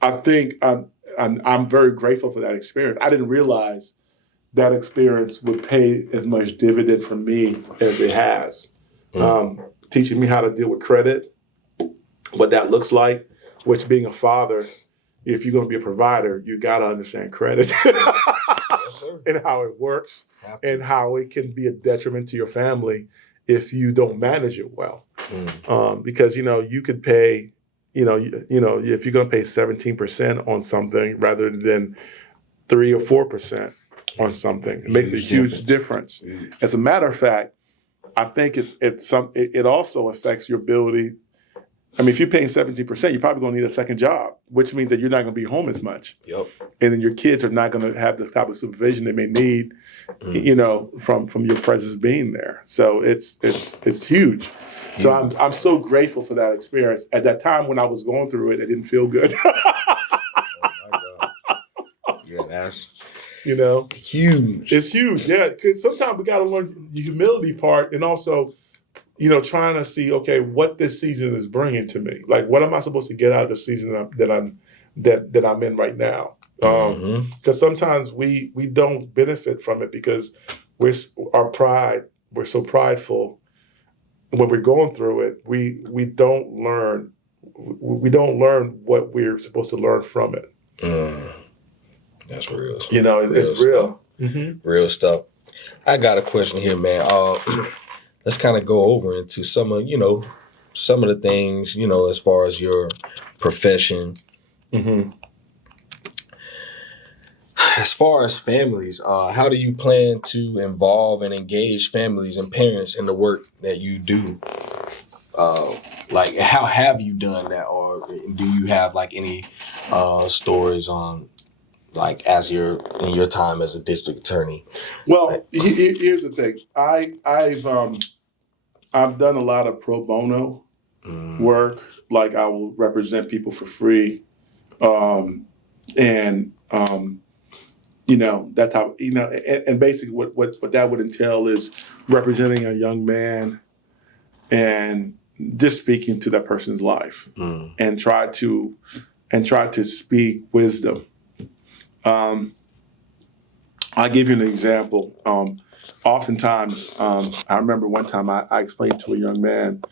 I think I'm very grateful for that experience. I didn't realize that experience would pay as much dividend for me as it has. Teaching me how to deal with credit, what that looks like, which being a father, if you're going to be a provider, you got to understand credit and how it works and how it can be a detriment to your family if you don't manage it well. Because, you could pay, if you're going to pay 17% on something rather than 3 or 4%, on something. It makes a huge difference. As a matter of fact, I think it also affects your ability. I mean, if you're paying 17%, you're probably going to need a second job, which means that you're not going to be home as much. Yep. And then your kids are not going to have the type of supervision they may need, from your presence being there. So it's huge. So I'm so grateful for that experience. At that time when I was going through it, it didn't feel good. Oh my God. Yeah, that's huge. It's huge, yeah. Because sometimes we got to learn the humility part, and also, trying to see, okay, what this season is bringing to me. Like, what am I supposed to get out of the season that I'm in right now? Because sometimes we don't benefit from it because we're so prideful. When we're going through it, we don't learn what we're supposed to learn from it. That's real. It's real. Real stuff. I got a question here, man. Let's kind of go over into some of the things, as far as your profession. As far as families, how do you plan to involve and engage families and parents in the work that you do? Like, how have you done that, or do you have like any stories on, like, as in your time as a district attorney? Well, here's the thing. I've done a lot of pro bono work. Like, I will represent people for free, that type. And basically, what that would entail is representing a young man and just speaking to that person's life and try to speak wisdom. I'll give you an example. Oftentimes, I remember one time I explained to a young man,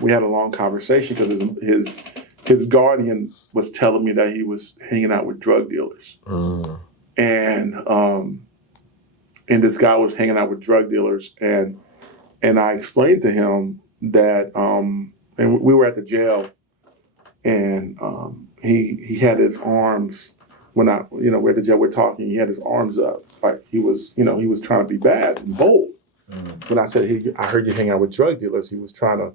we had a long conversation because his guardian was telling me that he was hanging out with drug dealers. And this guy was hanging out with drug dealers. And I explained to him that, and we were at the jail, and he had his arms. When we're at the jail, we're talking, he had his arms up. Like he was trying to be bad and bold. When I said, hey, I heard you hang out with drug dealers, he was trying to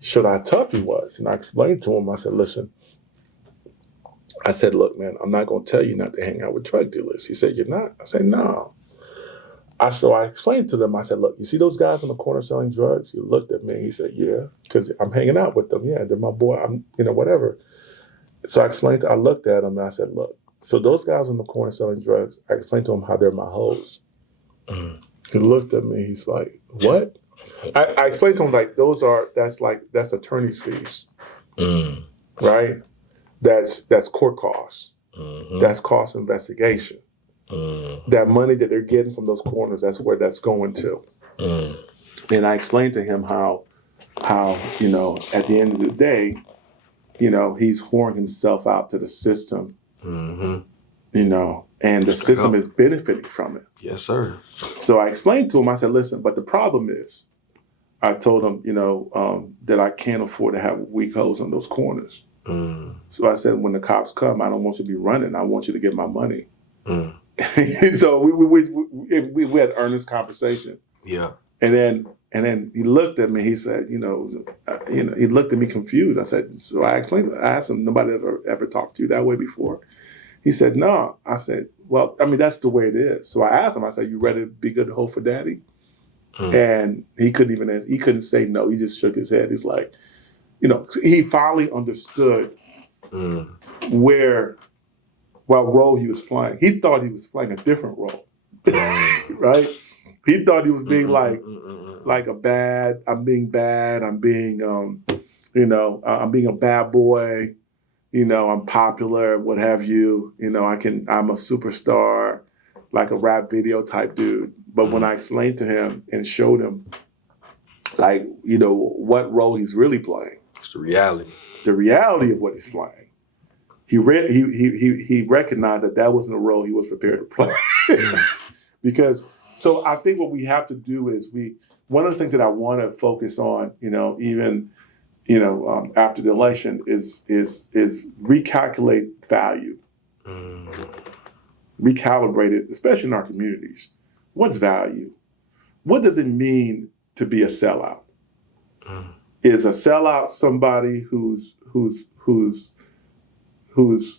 show how tough he was. And I explained to him, I said, listen, look, man, I'm not going to tell you not to hang out with drug dealers. He said, you're not? I said, no. So I explained to them, I said, look, you see those guys on the corner selling drugs? He looked at me, he said, yeah, because I'm hanging out with them. Yeah, they're my boy, I'm, whatever. So I looked at him and I said, look, so those guys on the corner selling drugs, I explained to him how they're my hoes. He looked at me, he's like, what? I explained to him, like, that's attorney's fees. right? That's court costs. That's cost investigation. That money that they're getting from those corners, that's where that's going to. And I explained to him how at the end of the day, he's whoring himself out to the system, and the system is benefiting from it. Yes, sir. So I explained to him, I said, listen, but the problem is, I told him, that I can't afford to have weak holes on those corners. So I said, when the cops come, I don't want you to be running. I want you to get my money. So we had earnest conversation. Yeah. And then he looked at me. He said, he looked at me confused. I said, so I asked him, nobody ever talked to you that way before? He said, no. I said, well, I mean, that's the way it is. So I asked him, I said, you ready to be good to hold for daddy? And he couldn't say no. He just shook his head. He's like, he finally understood what role he was playing. He thought he was playing a different role, right? He thought he was being like I'm being bad. I'm being, I'm being a bad boy. I'm popular, what have you. I'm a superstar, like a rap video type dude. But when I explained to him and showed him, what role he's really playing, it's the reality. The reality of what he's playing. He recognized that wasn't a role he was prepared to play. So I think what we have to do is one of the things that I want to focus on, even after the election is recalculate value, recalibrate it, especially in our communities. What's value? What does it mean to be a sellout? Is a sellout somebody whose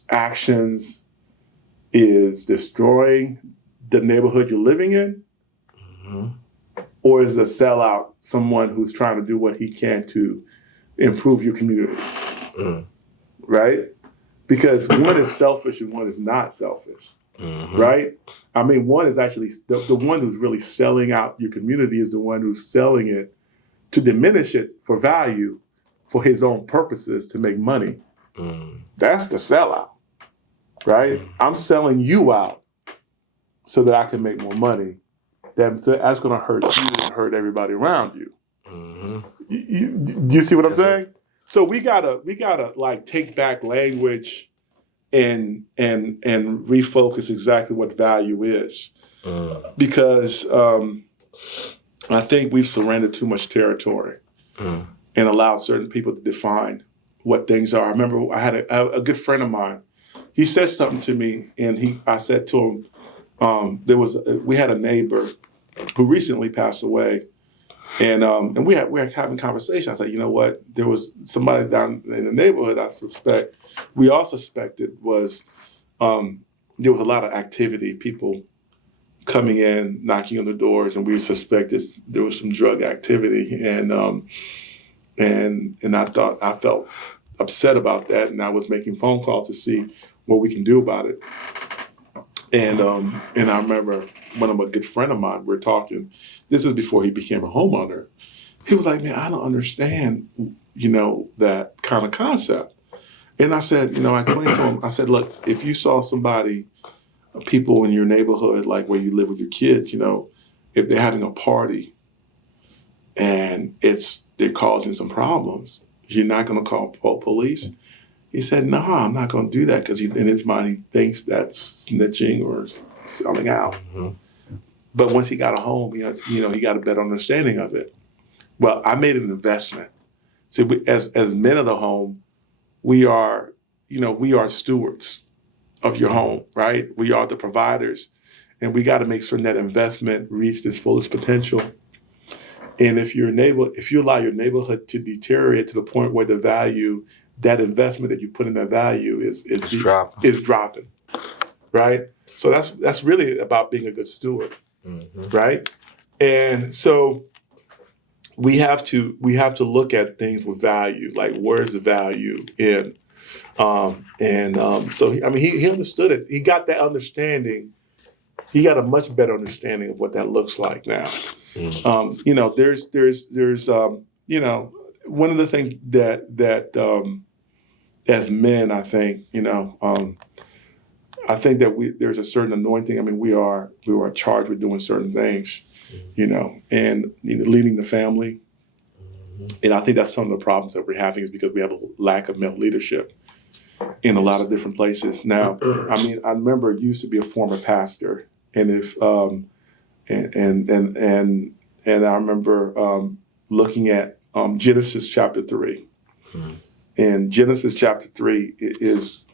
actions is destroying the neighborhood you're living in? Or is a sellout someone who's trying to do what he can to improve your community? Right? Because one is selfish and one is not selfish. Right? I mean, one is actually the one who's really selling out your community is the one who's selling it to diminish it for value for his own purposes to make money. That's the sellout. Right? I'm selling you out so that I can make more money. That's going to hurt you and hurt everybody around you. You see what I'm saying? So we gotta like take back language and refocus exactly what value is, because I think we've surrendered too much territory and allowed certain people to define what things are. I remember I had a good friend of mine. He said something to me, and I said to him, we had a neighbor who recently passed away, and we were having conversation. I said, you know what? There was somebody down in the neighborhood we all suspected was there was a lot of activity, people coming in, knocking on the doors, and we suspected there was some drug activity, and I felt upset about that, and I was making phone calls to see what we can do about it. And I remember one of a good friend of mine, we're talking, this is before he became a homeowner. He was like, man, I don't understand, that kind of concept. And I said, I explained to him, I said, look, if you saw people in your neighborhood, like where you live with your kids, if they're having a party and they're causing some problems, you're not going to call police? He said, no, I'm not going to do that, because in his mind, he thinks that's snitching or selling out. But once he got a home, he got a better understanding of it. Well, I made an investment. So as men of the home, we are stewards of your home, right? We are the providers, and we got to make sure that investment reached its fullest potential. And if you allow your neighborhood to deteriorate to the point where the value, that investment that you put in that value is dropping, right? So that's really about being a good steward, right? And so we have to look at things with value, like where's the value in, so he understood it. He got that understanding. He got a much better understanding of what that looks like now. There's one of the things that as men, I think, I think that there's a certain anointing. I mean, we are charged with doing certain things, and leading the family. And I think that's some of the problems that we're having is because we have a lack of male leadership in a lot of different places. Now, I mean, I remember I used to be a former pastor, and if and I remember looking at Genesis chapter 3. And Genesis chapter 3 is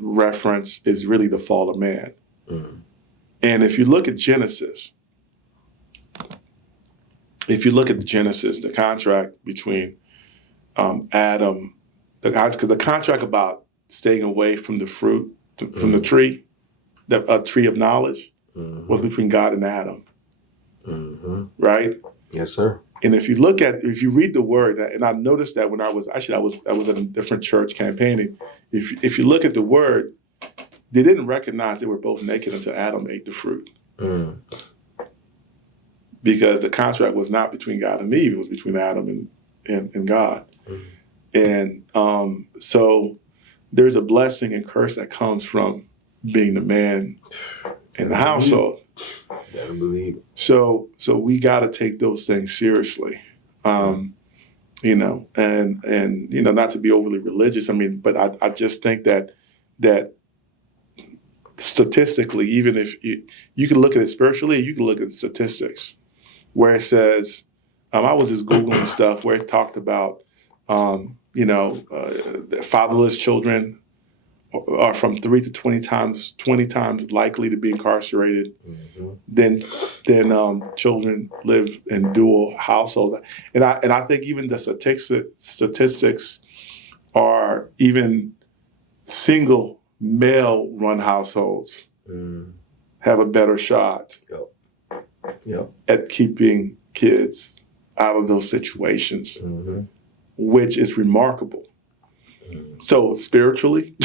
really the fall of man. And if you look at Genesis, the contract between Adam, the contract about staying away from the fruit, from the tree, the tree of knowledge, was between God and Adam. Right? Yes, sir. And if you read the word, and I noticed that when I was at a different church campaigning, if you look at the word, they didn't recognize they were both naked until Adam ate the fruit. Because the contract was not between God and Eve, it was between Adam and God. And so there's a blessing and curse that comes from being the man in the household. Better believe it. So we got to take those things seriously, and not to be overly religious. I mean, but I just think that statistically, even if you can look at it spiritually, you can look at statistics where it says, I was just Googling stuff where it talked about, fatherless children are from 3 to 20 times likely to be incarcerated than children live in dual households. And I think even the statistics are even single male run households have a better shot at keeping kids out of those situations, which is remarkable. So spiritually,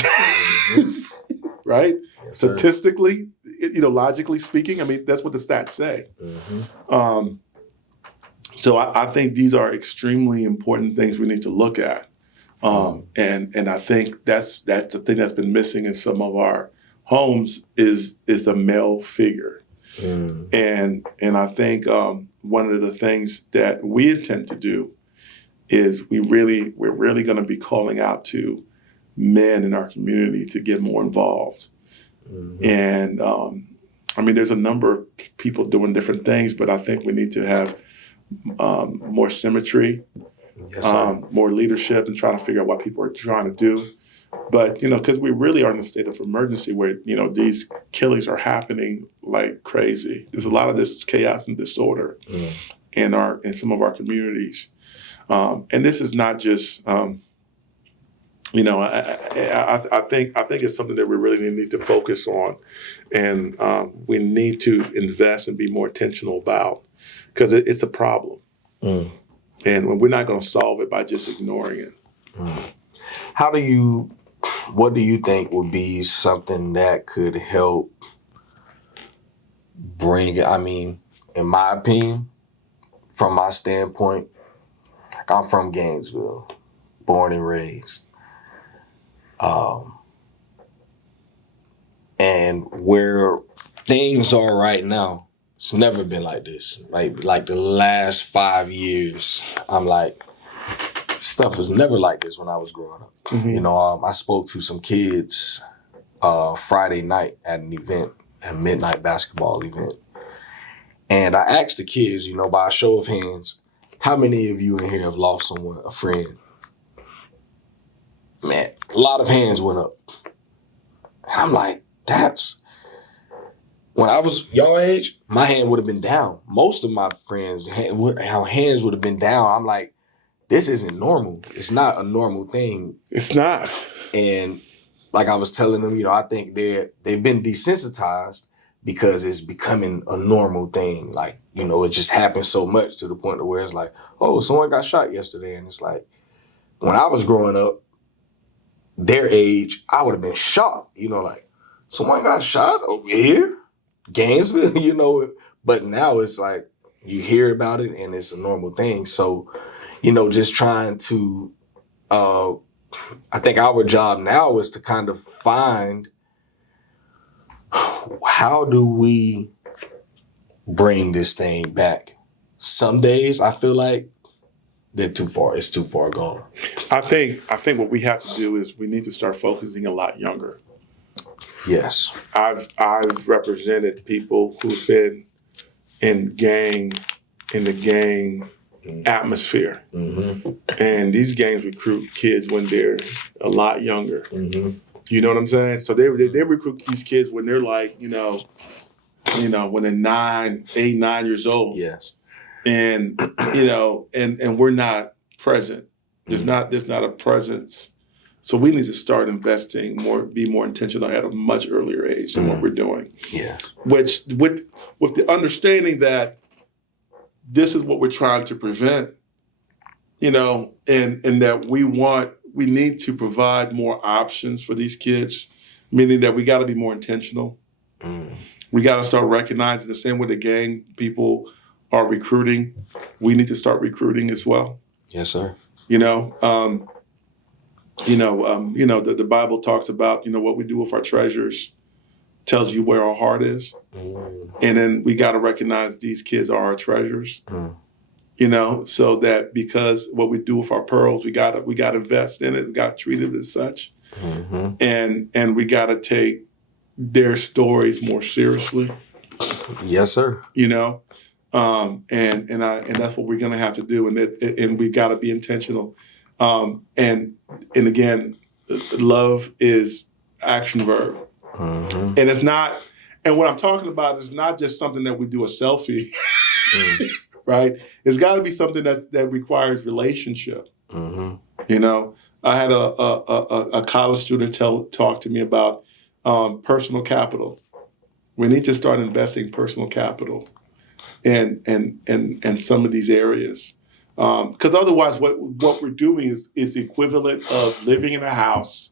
right? Yes, statistically, logically speaking, I mean, that's what the stats say. So I think these are extremely important things we need to look at. And I think that's the thing that's been missing in some of our homes is a male figure. And I think one of the things that we intend to do is we're really going to be calling out to men in our community to get more involved. And I mean, there's a number of people doing different things, but I think we need to have more symmetry, more leadership, and trying to figure out what people are trying to do. But, because we really are in a state of emergency where, these killings are happening like crazy. There's a lot of this chaos and disorder in some of our communities. And this is not just, I think it's something that we really need to focus on, and we need to invest and be more intentional about, because it's a problem, and we're not going to solve it by just ignoring it. What do you think would be something that could help bring? I mean, in my opinion, from my standpoint, I'm from Gainesville, born and raised. And where things are right now, it's never been like this. Like the last 5 years, I'm like, stuff was never like this when I was growing up. I spoke to some kids Friday night at an event, a midnight basketball event. And I asked the kids, by a show of hands, how many of you in here have lost someone, a friend? Man, a lot of hands went up. And I'm like, when I was y'all age, my hand would have been down. Most of my friends' hands would have been down. I'm like, this isn't normal. It's not a normal thing. It's not. And like I was telling them, I think they've been desensitized because it's becoming a normal thing. Like, it just happens so much to the point where it's like, oh, someone got shot yesterday. And it's like, when I was growing up, their age, I would have been shocked. Like, someone got shot over here? Gainesville, But now it's like, you hear about it and it's a normal thing. So, just trying to, I think our job now is to kind of find, how do we bring this thing back? Some days I feel like it's too far gone. I think what we have to do is we need to start focusing a lot younger. Yes. I've represented people who've been in the gang atmosphere. Mm-hmm. And these gangs recruit kids when they're a lot younger. Mm-hmm. You know what I'm saying? So they recruit these kids when they're like, when they're 8, 9 years old. Yes. And and we're not present. There's not a presence. So we need to start investing more, be more intentional at a much earlier age than what we're doing. Yeah. Which with the understanding that this is what we're trying to prevent, and that we need to provide more options for these kids, meaning that we got to be more intentional. We got to start recognizing the same way the gang people are recruiting, we need to start recruiting as well. Yes, sir. The Bible talks about, what we do with our treasures tells you where our heart is. And then we got to recognize these kids are our treasures, so that because what we do with our pearls, we got to invest in it. We got to treat it as such. Mm-hmm. And we got to take their stories more seriously. Yes, sir. And that's what we're going to have to do. And we got to be intentional. And again, love is action verb. Mm-hmm. And it's not, and what I'm talking about is not just something that we do a selfie, right? It's got to be something that requires relationship. Mm-hmm. I had a college student talk to me about personal capital. We need to start investing personal capital in some of these areas. Because otherwise what we're doing is the equivalent of living in a house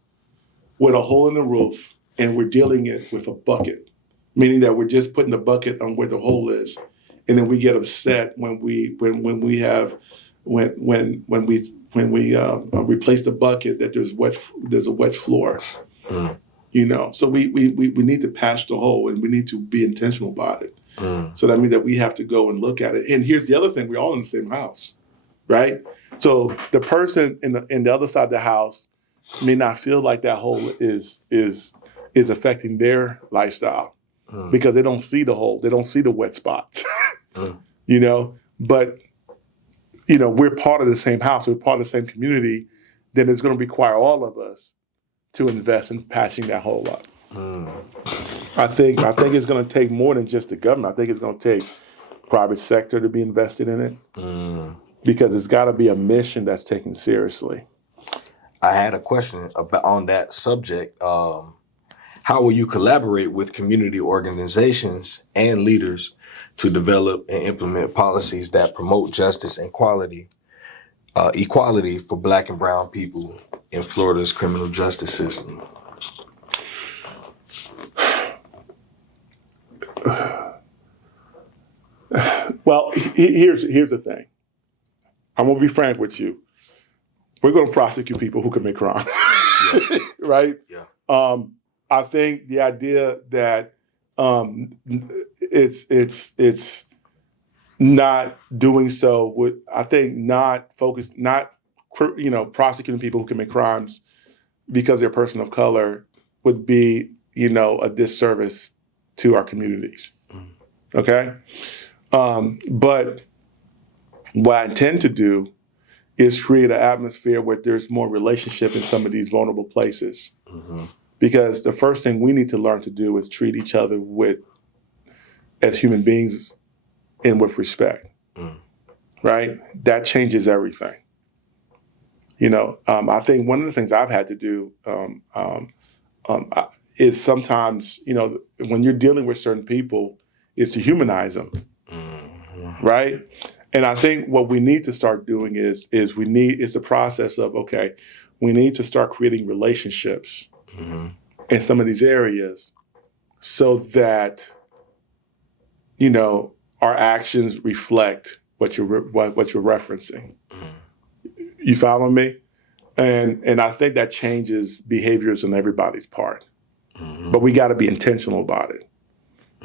with a hole in the roof, and we're dealing it with a bucket, meaning that we're just putting the bucket on where the hole is, and then we get upset when we replace the bucket that there's a wet floor. So we need to patch the hole, and we need to be intentional about it. So that means that we have to go and look at it. And here's the other thing: we're all in the same house, right? So the person in the other side of the house may not feel like that hole is affecting their lifestyle because they don't see the hole, they don't see the wet spots, But we're part of the same house, we're part of the same community. Then it's going to require all of us to invest in patching that hole up. I think it's going to take more than just the government. I think it's going to take private sector to be invested in it because it's got to be a mission that's taken seriously. I had a question on that subject. How will you collaborate with community organizations and leaders to develop and implement policies that promote justice and equality for Black and brown people in Florida's criminal justice system? Well, here's the thing. I'm going to be frank with you. We're going to prosecute people who commit crimes, right? Yeah. I think the idea that it's not doing so would, I think, not prosecuting people who commit crimes because they're a person of color would be, a disservice to our communities. Okay? But what I intend to do is create an atmosphere where there's more relationship in some of these vulnerable places. Mm-hmm. Because the first thing we need to learn to do is treat each other as human beings and with respect, right? That changes everything. I think one of the things I've had to do is sometimes, when you're dealing with certain people, is to humanize them, right? And I think what we need to start doing is the process of, okay, we need to start creating relationships in some of these areas so that, our actions reflect what you're referencing, You follow me? And I think that changes behaviors on everybody's part. But we got to be intentional about it.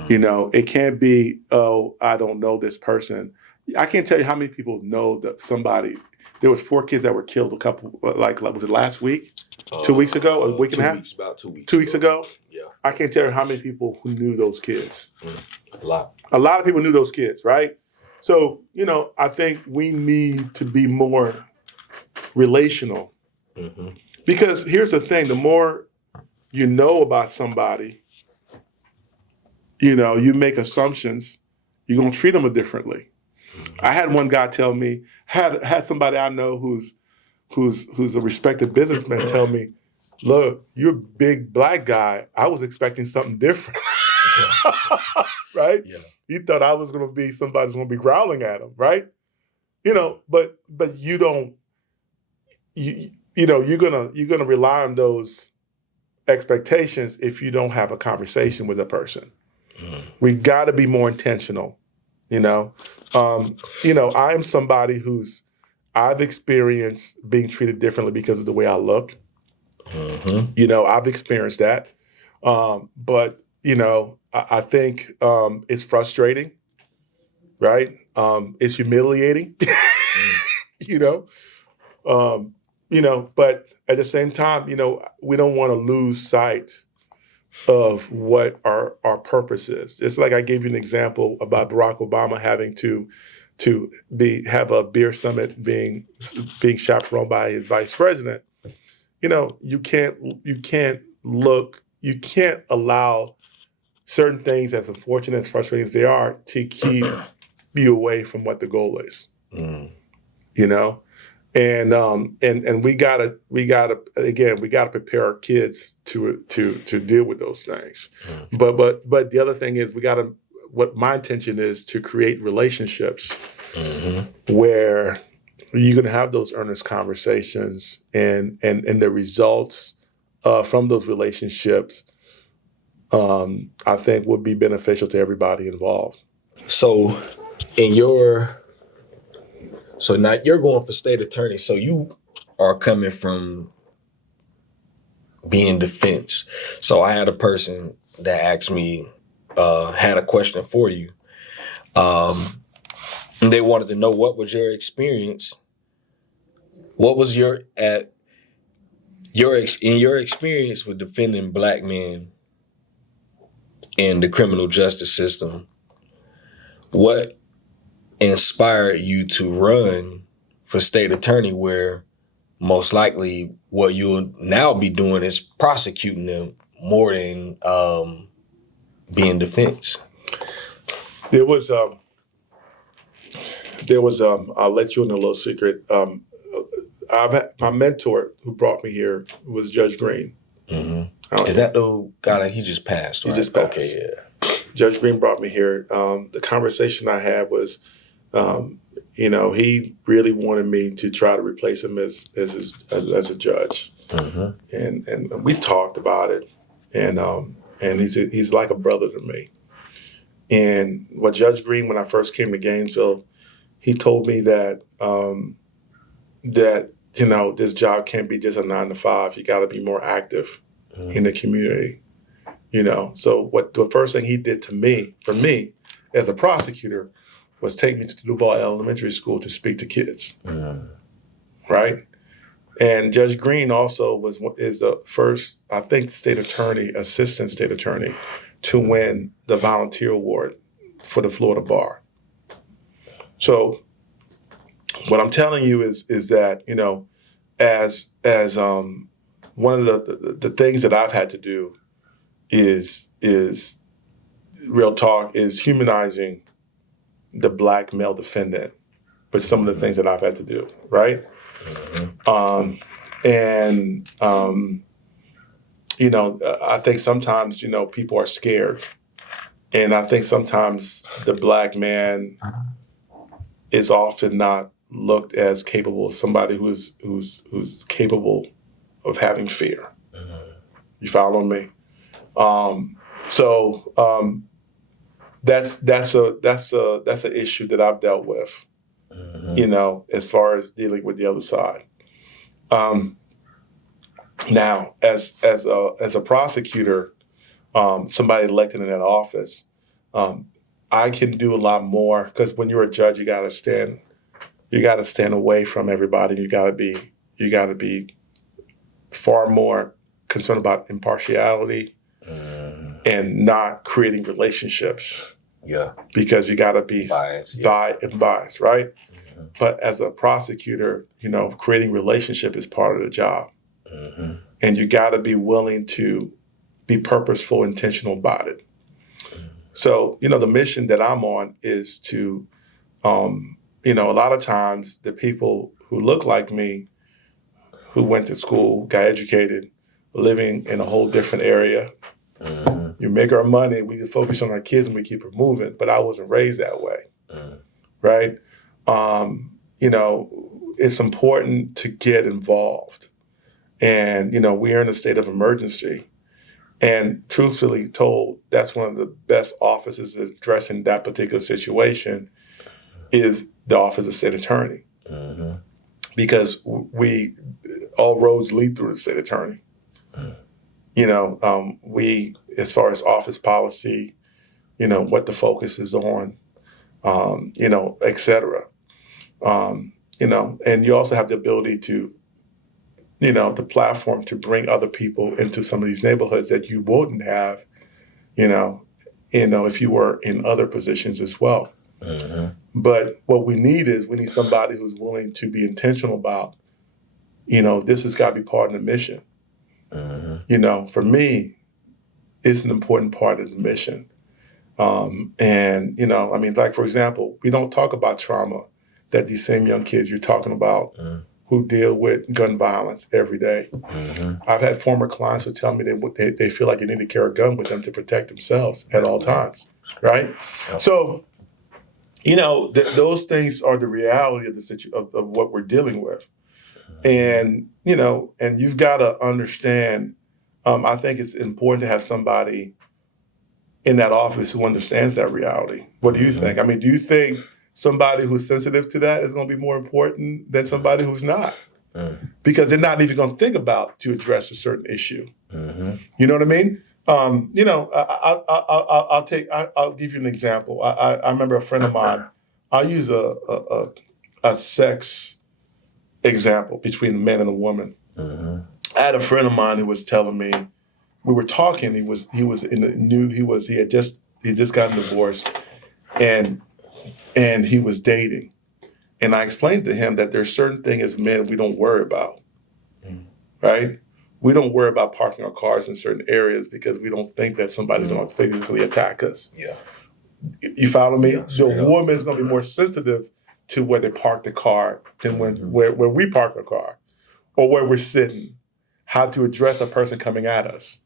It can't be, oh, I don't know this person. I can't tell you how many people know that somebody. There was 4 kids that were killed was it last week? 2 weeks ago? A week and a half? About 2 weeks. 2 weeks ago? Yeah. I can't tell you how many people who knew those kids. A lot. A lot of people knew those kids, right? So, I think we need to be more relational. Because here's the thing, the more you know about somebody, you make assumptions, you're going to treat them differently. I had one guy tell me, had somebody I know who's a respected businessman tell me, look, you're a big black guy. I was expecting something different. Right? Yeah. You thought I was going to be somebody's going to be growling at him, right? But you don't, you're going to rely on those expectations if you don't have a conversation with a person. We got to be more intentional. I am somebody I've experienced being treated differently because of the way I look. I've experienced that. But I think it's frustrating, right? It's humiliating, but at the same time, we don't want to lose sight of what our purpose is. It's like I gave you an example about Barack Obama having to have a beer summit being chaperoned by his vice president. You can't allow certain things, as unfortunate, as frustrating as they are, to keep you away from what the goal is. And we gotta prepare our kids to deal with those things. But the other thing is what my intention is to create relationships where you're gonna have those earnest conversations and the results from those relationships I think would be beneficial to everybody involved. So now you're going for state attorney. So you are coming from being defense. So I had a person that asked me, had a question for you. And they wanted to know, what was your experience? What was in your experience with defending black men in the criminal justice system? What inspired you to run for state attorney, where most likely what you'll now be doing is prosecuting them more than being defense? There was I'll let you in a little secret. My mentor who brought me here was Judge Green. Is that the guy that he just passed? Right? He just passed. Okay, yeah. Judge Green brought me here. The conversation I had was, he really wanted me to try to replace him as a judge, and we talked about it, and he's like a brother to me. And what Judge Green, when I first came to Gainesville, he told me that this job can't be just a 9 to 5. You got to be more active in the community. So the first thing he did for me as a prosecutor, was take me to Duval Elementary School to speak to kids, right? And Judge Green also is the first, I think, assistant state attorney to win the volunteer award for the Florida bar. So what I'm telling you is that, as one of the things that I've had to do is real talk, is humanizing the black male defendant with some of the things that I've had to do, right? I think sometimes, people are scared. And I think sometimes the black man is often not looked as capable as somebody who's capable of having fear. You follow me? That's an issue that I've dealt with, as far as dealing with the other side. Now, as a prosecutor, somebody elected in that office, I can do a lot more because when you're a judge, you got to stand away from everybody. You got to be far more concerned about impartiality and not creating relationships. Yeah. Because you got to be biased, right? Mm-hmm. But as a prosecutor, creating relationship is part of the job. Mm-hmm. And you got to be willing to be purposeful, intentional about it. Mm-hmm. So, the mission that I'm on is to, a lot of times the people who look like me, who went to school, got educated, living in a whole different area, you make our money, we focus on our kids and we keep it moving. But I wasn't raised that way, right? It's important to get involved. And, we're in a state of emergency. And truthfully told, that's one of the best offices addressing that particular situation is the office of state attorney. Mm-hmm. Because all roads lead through the state attorney. We, as far as office policy, what the focus is on, et cetera. And you also have the ability to, the platform to bring other people into some of these neighborhoods that you wouldn't have, if you were in other positions as well. Mm-hmm. But what we need somebody who's willing to be intentional about, this has got to be part of the mission. Mm-hmm. For me, it's an important part of the mission. Like, for example, we don't talk about trauma that these same young kids you're talking about who deal with gun violence every day. Mm-hmm. I've had former clients who tell me they feel like they need to carry a gun with them to protect themselves at all times, right? Yep. So, those things are the reality of of what we're dealing with. And, and you've got to understand, I think it's important to have somebody in that office who understands that reality. What do you think? I mean, do you think somebody who's sensitive to that is going to be more important than somebody who's not? Because they're not even going to think about to address a certain issue. Mm-hmm. You know what I mean? I'll give you an example. I remember a friend of mine. I'll use a sex example between a man and a woman. Mm-hmm. I had a friend of mine who was telling me, we were talking. He had just gotten divorced, and he was dating, and I explained to him that there's certain things as men we don't worry about, right? We don't worry about parking our cars in certain areas because we don't think that somebody's going to physically attack us. Yeah, you follow me? Yeah, the woman is going to be more sensitive to where they park the car than where we park the car, or where we're sitting. How to address a person coming at us,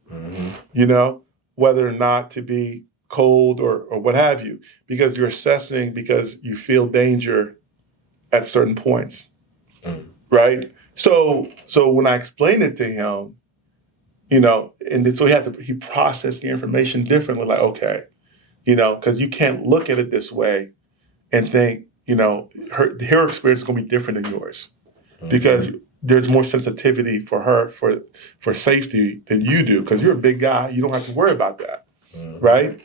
whether or not to be cold or what have you, because you're assessing because you feel danger at certain points, right? So when I explained it to him, and so he processed the information differently, like, okay, because you can't look at it this way and think, her experience is going to be different than yours, because there's more sensitivity for her for safety than you do, because you're a big guy. You don't have to worry about that, right?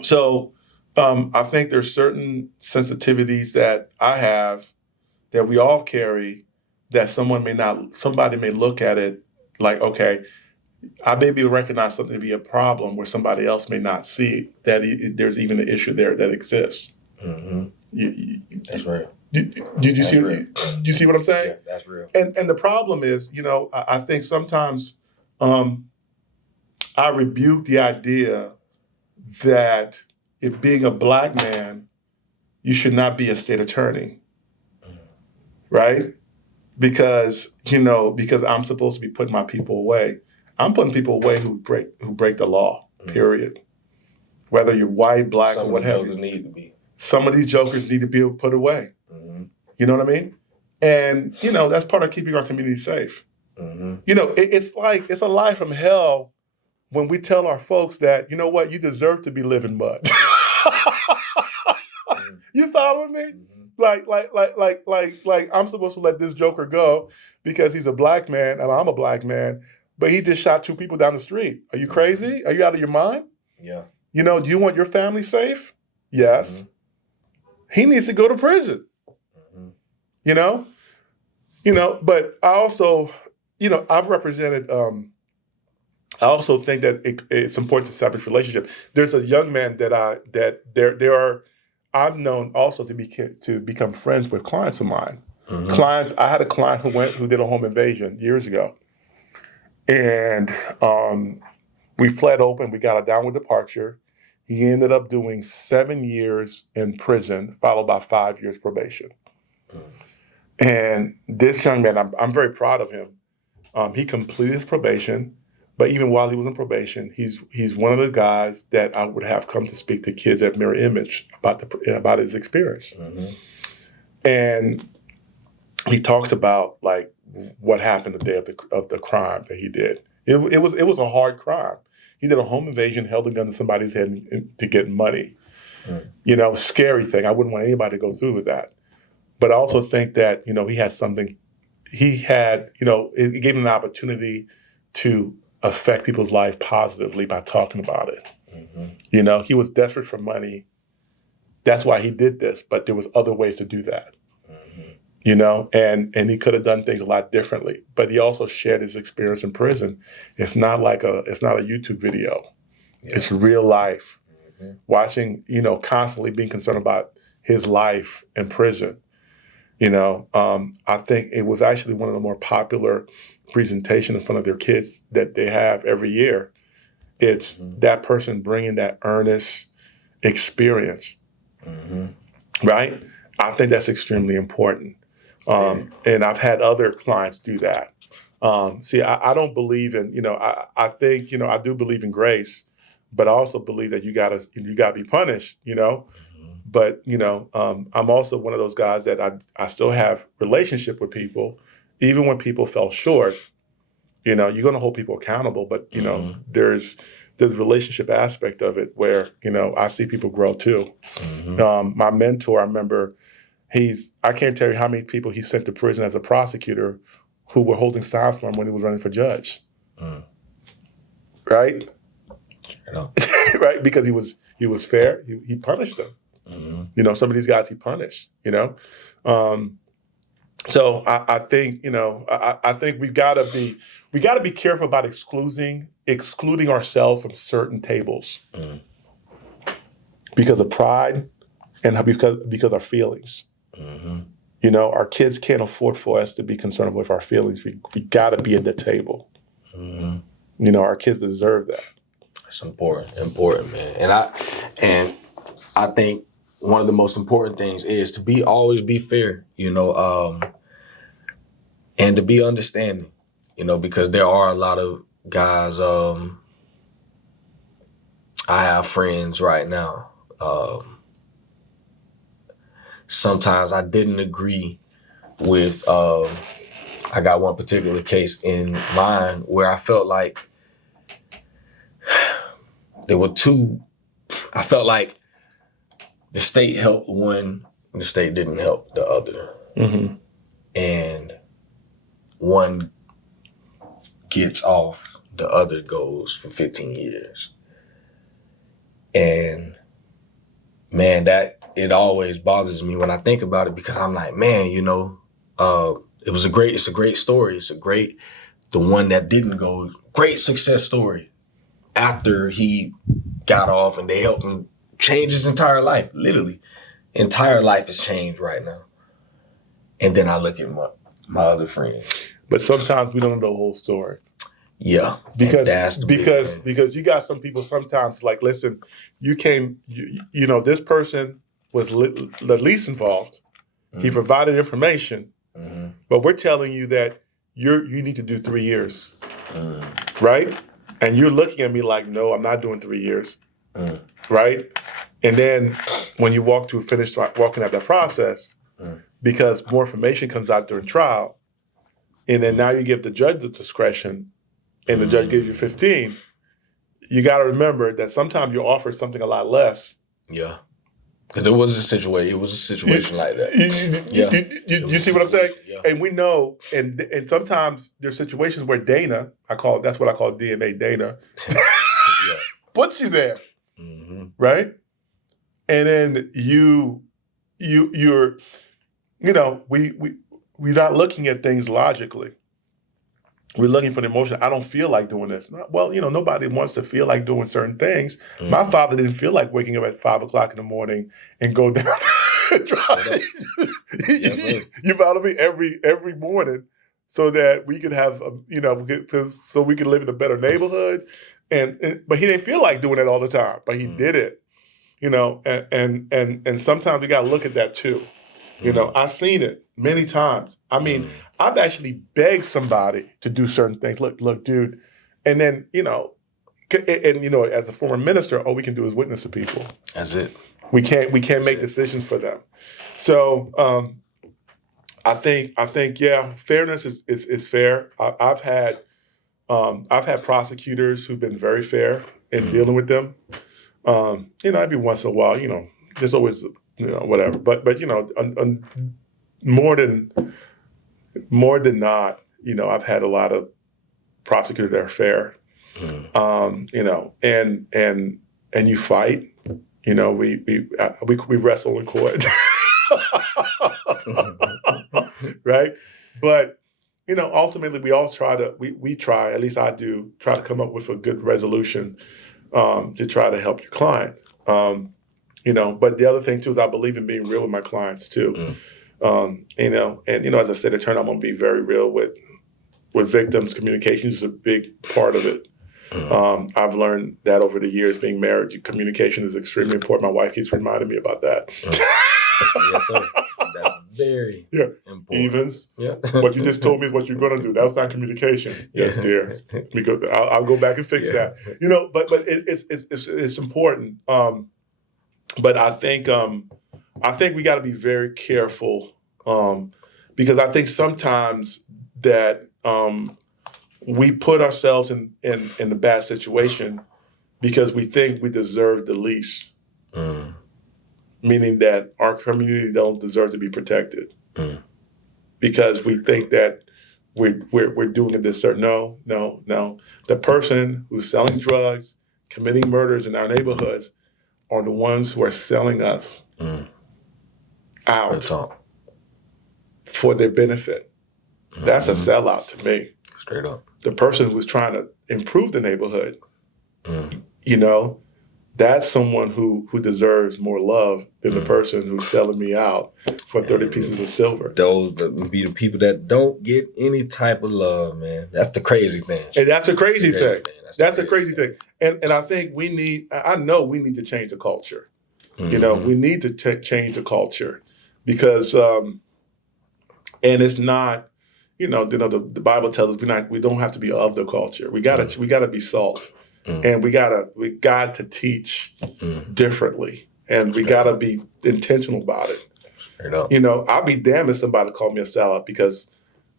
So I think there's certain sensitivities that I have that we all carry that somebody may look at it like, okay, I may be recognize something to be a problem where somebody else may not see that there's even an issue there that exists. Mm-hmm. That's right. Did you see? Real. Do you see what I'm saying? Yeah, that's real. And the problem is, I think sometimes I rebuke the idea that if being a Black man, you should not be a state attorney, right? Because I'm supposed to be putting my people away. I'm putting people away who break the law. Period. Whether you're white, Black, or whatever. Some of these jokers need to be put away. You know what I mean? And, that's part of keeping our community safe. Mm-hmm. It's a lie from hell when we tell our folks that, you know what, you deserve to be living mud. You following me? Mm-hmm. like I'm supposed to let this joker go because he's a black man and I'm a black man, but he just shot 2 people down the street. Are you crazy? Are you out of your mind? Yeah. You know, do you want your family safe? Yes. He needs to go to prison. You know, but I also, I've represented. I also think that it's important to establish relationship. There's a young man I've known also to become friends with clients of mine. Clients. I had a client who did a home invasion years ago, and we fled open. We got a downward departure. He ended up doing 7 years in prison, followed by 5 years probation. And this young man, I'm very proud of him. He completed his probation, but even while he was in probation, he's one of the guys that I would have come to speak to kids at Mirror Image about his experience. And he talks about like what happened the day of the crime that he did. It was a hard crime. He did a home invasion, held a gun to somebody's head to get money. Scary thing. I wouldn't want anybody to go through with that. But I also think that, he had something, it gave him an opportunity to affect people's life positively by talking about it. He was desperate for money. That's why he did this, but there was other ways to do that. And he could have done things a lot differently, but he also shared his experience in prison. It's not a YouTube video. Yeah. It's real life. Watching, constantly being concerned about his life in prison. I think it was actually one of the more popular presentations in front of their kids that they have every year. It's that person bringing that earnest experience, right? I think that's extremely important. And I've had other clients do that. I don't believe in, I think, I do believe in grace, but I also believe that you gotta be punished, But, I'm also one of those guys that I still have relationship with people, even when people fell short. You're going to hold people accountable, but, there's a relationship aspect of it where, I see people grow too. My mentor, I remember, I can't tell you how many people he sent to prison as a prosecutor who were holding signs for him when he was running for judge. Right? Right? Because he was fair. He punished them. Some of these guys he punished, So I think, I think we gotta be careful about excluding ourselves from certain tables because of pride and because our feelings. Our kids can't afford for us to be concerned with our feelings. We gotta be at the table. Our kids deserve that. It's important, man. And I think one of the most important things is to always be fair, and to be understanding, because there are a lot of guys. I have friends right now. Sometimes I didn't agree with. I got one particular case in mind where I felt like there were two. I felt like the state helped one, the state didn't help the other. And one gets off, the other goes for 15 years. And man, it always bothers me when I think about it because I'm like, man, it's a great story. The one that didn't go, great success story. After he got off and they helped him change his entire life, literally. Entire life has changed right now. And then I look at my other friends. But sometimes we don't know the whole story. Yeah. Because you got some people sometimes like, listen, this person was the least involved. He provided information, but we're telling you that you need to do 3 years, right? And you're looking at me like, no, I'm not doing 3 years, right? And then when you finish walking out that process, because more information comes out during trial, and then now you give the judge the discretion, and the judge gives you 15, you got to remember that sometimes you offer something a lot less. Yeah. Because it was a situation like that. You see what I'm saying? Yeah. And we know, and sometimes there's situations where Dana, that's what I call DNA Dana, puts you there, right? And then you're, we're not looking at things logically. We're looking for the emotion. I don't feel like doing this. Well, nobody wants to feel like doing certain things. My father didn't feel like waking up at 5 o'clock in the morning and go down and drive. You follow me? Every morning, so that we could have, so we could live in a better neighborhood. But he didn't feel like doing it all the time. But he did it, and sometimes we got to look at that too. I've seen it many times. I mean, I've actually begged somebody to do certain things. Look, dude. And then, as a former minister, all we can do is witness to people. That's it. We can't make decisions for them. So I think, fairness is fair. I've had prosecutors who've been very fair in dealing with them. Every once in a while, there's always whatever. But more than not, I've had a lot of prosecutors that are fair. And you fight. We wrestle in court, right? But ultimately, we all try to. We try. At least I do. Try to come up with a good resolution to try to help your client. But the other thing too is I believe in being real with my clients too. As I said, it turned out I'm going to be very real with victims. Communication is a big part of it. I've learned that over the years being married, communication is extremely important. My wife keeps reminding me about that. Yes, sir. That's very important. Yvens, what you just told me is what you're going to do. That's not communication. Yes, dear. Because I'll go back and fix that. But it's important. But I think we got to be very careful because I think sometimes that we put ourselves in a bad situation because we think we deserve the least, meaning that our community don't deserve to be protected because we think that we're doing this certain. No. The person who's selling drugs, committing murders in our neighborhoods are the ones who are selling us out for their benefit. That's a sellout to me. Straight up. The person who's trying to improve the neighborhood, that's someone who deserves more love than the person who's selling me out for 30 pieces of silver. Those be the people that don't get any type of love, man. That's the crazy thing. And that's a crazy thing. That's a crazy thing. And I think I know we need to change the culture. We need to change the culture because, and it's not, the Bible tells us we don't have to be of the culture. We gotta be salt. And we got to teach differently, and we got to be intentional about it. I'll be damned if somebody called me a sellout because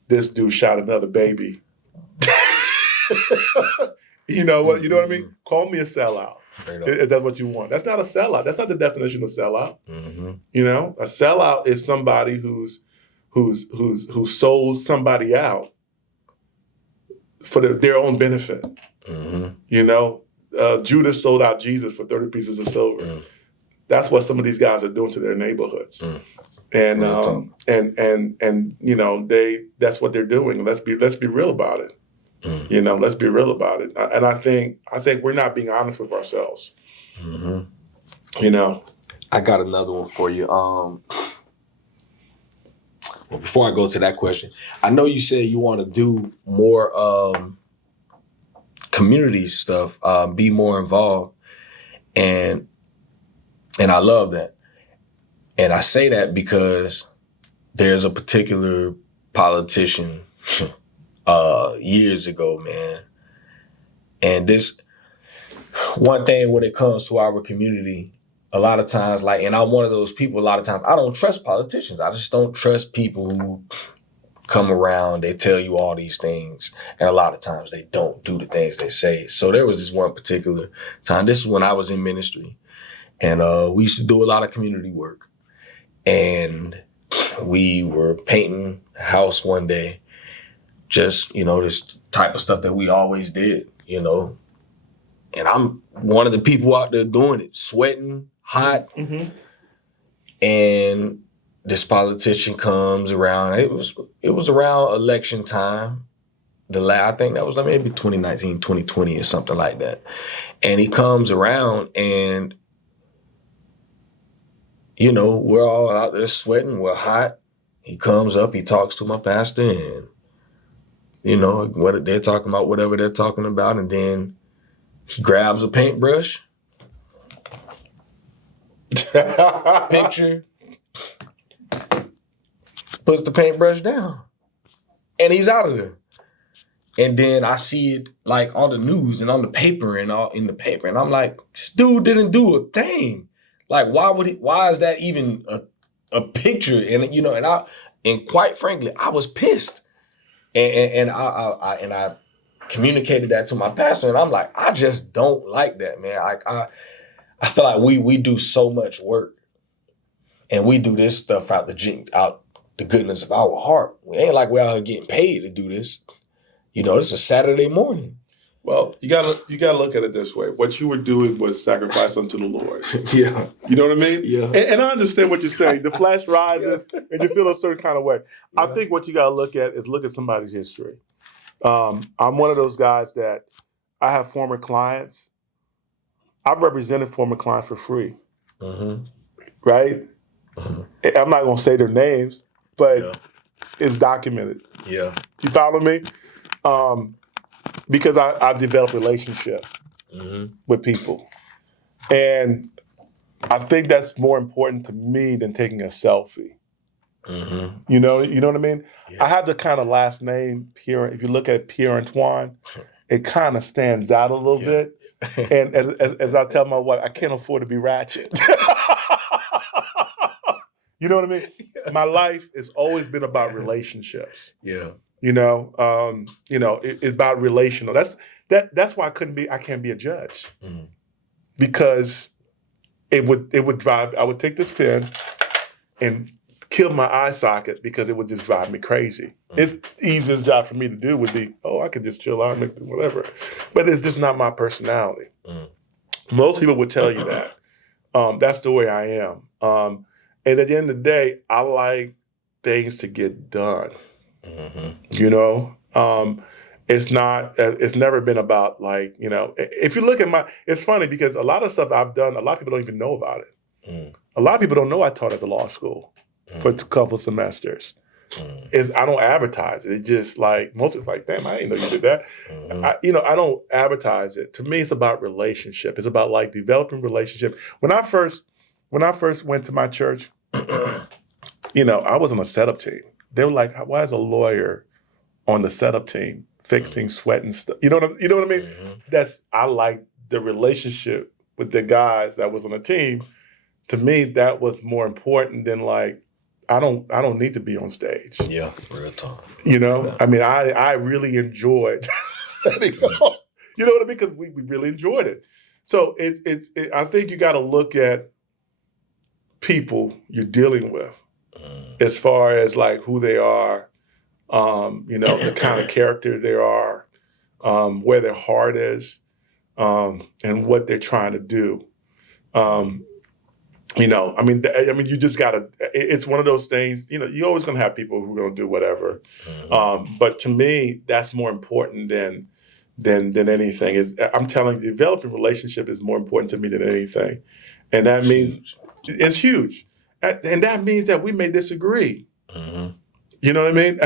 this dude shot another baby. You know what I mean? Call me a sellout if that's what you want. That's not a sellout. That's not the definition of sellout. A sellout is somebody who sold somebody out for their own benefit. Judas sold out Jesus for 30 pieces of silver. That's what some of these guys are doing to their neighborhoods. And that's what they're doing. Let's be real about it. Let's be real about it. And I think we're not being honest with ourselves. I got another one for you. Well, before I go to that question, I know you said you want to do more community stuff, be more involved, and I love that. And I say that because there's a particular politician years ago, man. And this one thing when it comes to our community, a lot of times, and I'm one of those people, a lot of times I don't trust politicians. I just don't trust people who come around, they tell you all these things, and a lot of times they don't do the things they say. So there was this one particular time, this is when I was in ministry, And we used to do a lot of community work. And we were painting a house one day, just, this type of stuff that we always did, And I'm one of the people out there doing it, sweating, hot. Mm-hmm. And this politician comes around. It was around election time. I think that was maybe 2019, 2020 or something like that. And he comes around and, we're all out there sweating, we're hot. He comes up, he talks to my pastor and, what they're talking about, whatever they're talking about. And then he grabs a paintbrush, picture, puts the paintbrush down, and he's out of there. And then I see it like on the news and on the paper and all in the paper. And I'm like, this dude didn't do a thing. Like, why is that even a picture? And, and quite frankly, I was pissed. And I communicated that to my pastor. And I'm like, I just don't like that, man. I feel like we do so much work and we do this stuff out the goodness of our heart. We ain't like we're out here getting paid to do this. It's a Saturday morning. Well, you gotta look at it this way. What you were doing was sacrifice unto the Lord. Yeah. You know what I mean? Yeah. And I understand what you're saying. The flesh rises and you feel a certain kind of way. Yeah. I think what you gotta look at is look at somebody's history. I'm one of those guys that I have former clients. I've represented former clients for free. Mm-hmm. Right? Mm-hmm. I'm not gonna say their names, but yeah. It's documented. Yeah. You follow me? Because I've developed relationships with people. And I think that's more important to me than taking a selfie. Mm-hmm. You know what I mean? Yeah. I have the kind of last name, Pierre. If you look at Pierre Antoine, it kind of stands out a little bit. And as I tell my wife, I can't afford to be ratchet. You know what I mean? My life has always been about relationships. Yeah. It's about relational. That's why I can't be a judge. Mm. Because it would drive, I would take this pen and kill my eye socket because it would just drive me crazy. Mm. It's easiest job for me to do would be, I could just chill out and make whatever. But it's just not my personality. Mm. Most people would tell you that. That's the way I am. And at the end of the day, I like things to get done. Mm-hmm. It's never been about if you look at it's funny because a lot of stuff I've done, a lot of people don't even know about it. Mm. A lot of people don't know I taught at the law school for a couple of semesters. Mm. I don't advertise it. It's just like, most people like, damn, I didn't know you did that. Mm-hmm. I don't advertise it. To me, it's about relationship. It's about developing relationship. When I first went to my church, I was on a setup team. They were like, why is a lawyer on the setup team fixing sweat and stuff? You know what I mean? Mm-hmm. I like the relationship with the guys that was on the team. To me, that was more important than I don't need to be on stage. Yeah, real talk. Yeah. I mean, I really enjoyed setting up. You know what I mean? Because we really enjoyed it. So I think you got to look at people you're dealing with as far as who they are, the kind of character they are, where their heart is, and what they're trying to do. You just gotta. It's one of those things. You're always gonna have people who are gonna do whatever. But to me, that's more important than anything. I'm telling you, developing relationship is more important to me than anything, and that means it's huge. And that means that we may disagree. Mm-hmm. You know what I mean?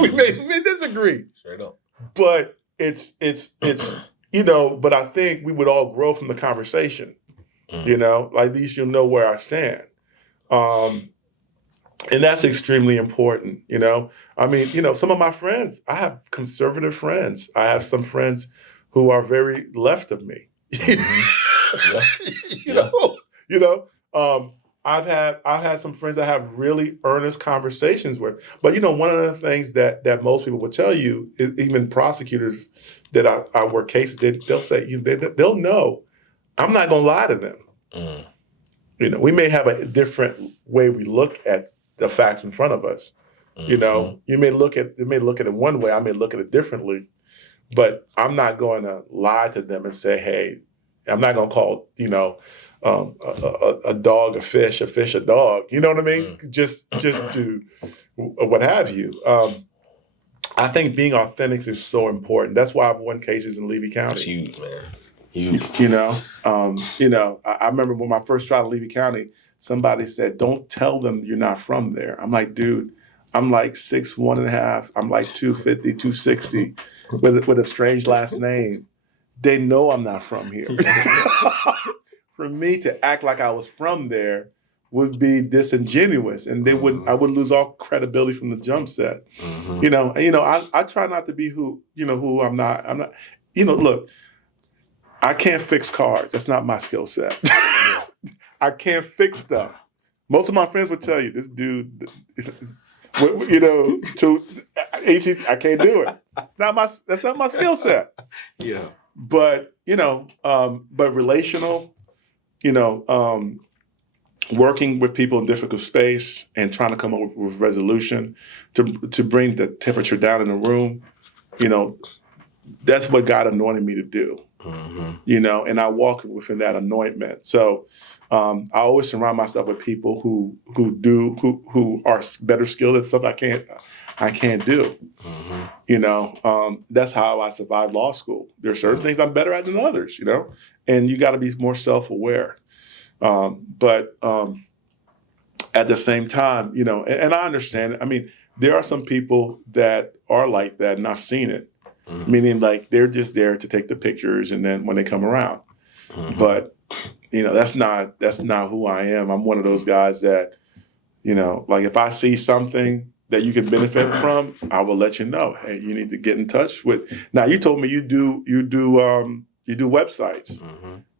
We may disagree. Straight up. But it's but I think we would all grow from the conversation. Mm-hmm. At least you'll know where I stand. And that's extremely important, some of my friends, I have conservative friends. I have some friends who are very left of me. Mm-hmm. I've had some friends I have really earnest conversations with. But one of the things that most people will tell you, even prosecutors that I work cases, they'll say they'll know I'm not gonna lie to them. Mm. we may have a different way we look at the facts in front of us. You may look at it one way, I may look at it differently, but I'm not going to lie to them and say, hey, I'm not going to call, a dog a fish a dog. You know what I mean? Just to what have you. I think being authentic is so important. That's why I've won cases in Levy County. It's huge, man. Huge. I remember when I first tried in Levy County, somebody said, "Don't tell them you're not from there." I'm like, dude, I'm like 6'1.5". I'm like 250, 260, with a strange last name. They know I'm not from here. For me to act like I was from there would be disingenuous, and I would lose all credibility from the jump set. I try not to be who I'm not. Look, I can't fix cars. That's not my skill set. I can't fix stuff. Most of my friends would tell you, this dude, I can't do it. That's not my skill set. Yeah. But but relational, working with people in difficult space and trying to come up with resolution to bring the temperature down in the room, that's what God anointed me to do. And I walk within that anointment. So I always surround myself with people who are better skilled at stuff I can't do. That's how I survived law school. There are certain things I'm better at than others, and you got to be more self-aware. But at the same time, and I understand it. I mean, there are some people that are like that, and I've seen it. Meaning, like, they're just there to take the pictures, and then when they come around. But that's not who I am. I'm one of those guys that, like, if I see something that you can benefit from, I will let you know. Hey, you need to get in touch with. Now, you told me you do websites.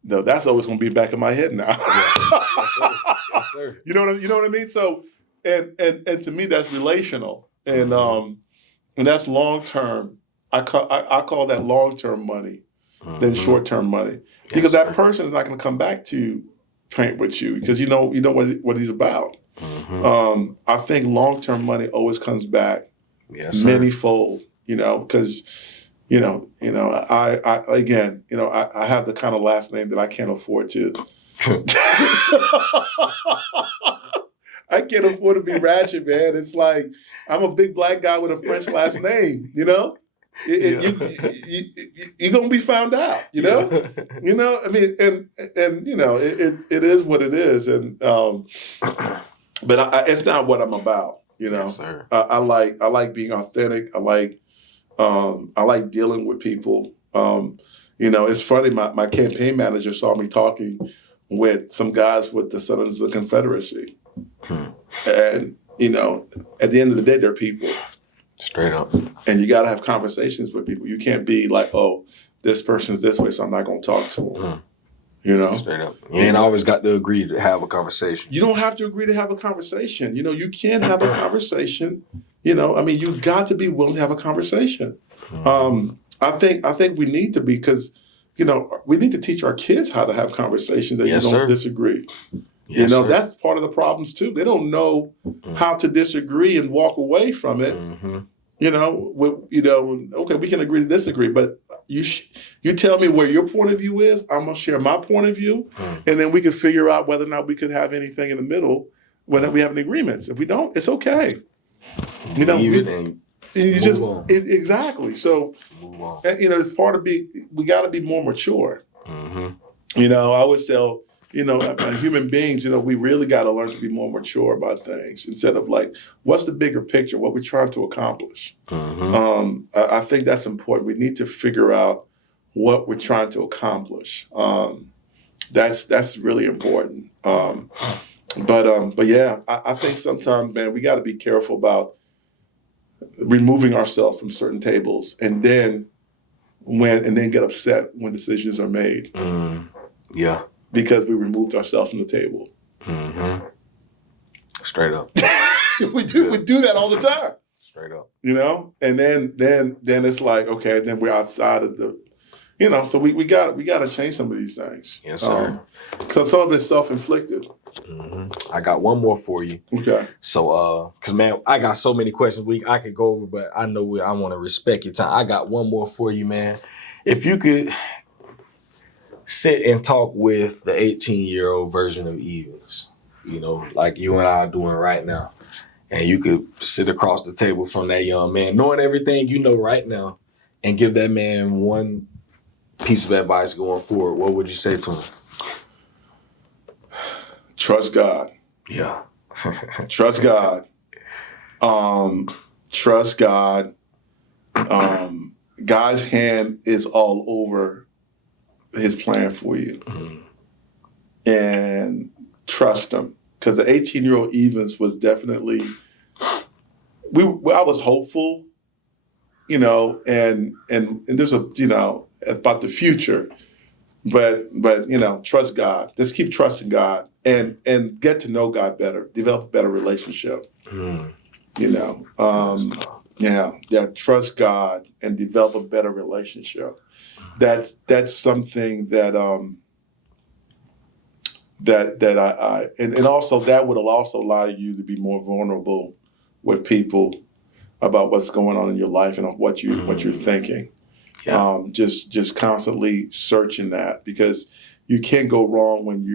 No, that's always going to be back in my head now. Yeah. Yes, sir. You know what I mean? So, and to me, that's relational, and that's long term. I call that long term money than short term money, because that person is not going to come back to paint with you because you know what he's about. I think long term money always comes back manyfold. Because I again, I have the kind of last name that I can't afford to. I can't afford to be ratchet, man. It's like I'm a big black guy with a French last name. You're gonna be found out. I mean, and it is what it is, and but it's not what I'm about. Yes, sir. I like being authentic. I like dealing with people. It's funny. My campaign manager saw me talking with some guys with the Sons of the Confederacy, and at the end of the day, they're people. Straight up. And you got to have conversations with people. You can't be like, oh, this person's this way, so I'm not going to talk to them. Straight up. You ain't always got to agree to have a conversation. You don't have to agree to have a conversation. You can have a conversation. I mean, you've got to be willing to have a conversation. I think we need to be, because, we need to teach our kids how to have conversations that you don't disagree. Yes, sir. That's part of the problems too. They don't know how to disagree and walk away from it. Okay, we can agree to disagree, but you tell me where your point of view is. I'm gonna share my point of view, and then we can figure out whether or not we could have anything in the middle, whether we have any agreements. If we don't, it's okay. Exactly. So, it's part of we got to be more mature. I always tell. Human beings, we really got to learn to be more mature about things instead of like, what's the bigger picture, what we're trying to accomplish. I think that's important. We need to figure out what we're trying to accomplish. That's really important. But yeah, I think sometimes, man, we got to be careful about removing ourselves from certain tables and then get upset when decisions are made. Yeah. Because we removed ourselves from the table. Straight up. we do that all the time. Straight up. And then it's like, okay, then we're outside of So we got to change some of these things. Yes, sir. So some of it's self-inflicted. I got one more for you. Okay. So, because man, I got so many questions I could go over, but I know I want to respect your time. I got one more for you, man. If you could sit and talk with the 18-year-old version of Yvens, like you and I are doing right now, and you could sit across the table from that young man, knowing everything you know right now, and give that man one piece of advice going forward, what would you say to him? Trust God. Yeah. Trust God. Trust God. God's hand is all over his plan for you. And trust him. Because the 18-year-old Yvens was definitely, I was hopeful, and there's about the future. But trust God. Just keep trusting God and get to know God better. Develop a better relationship. Trust God and develop a better relationship. That's something that I and also that would also allow you to be more vulnerable with people about what's going on in your life and what you're thinking. Yeah. Just constantly searching that, because you can't go wrong when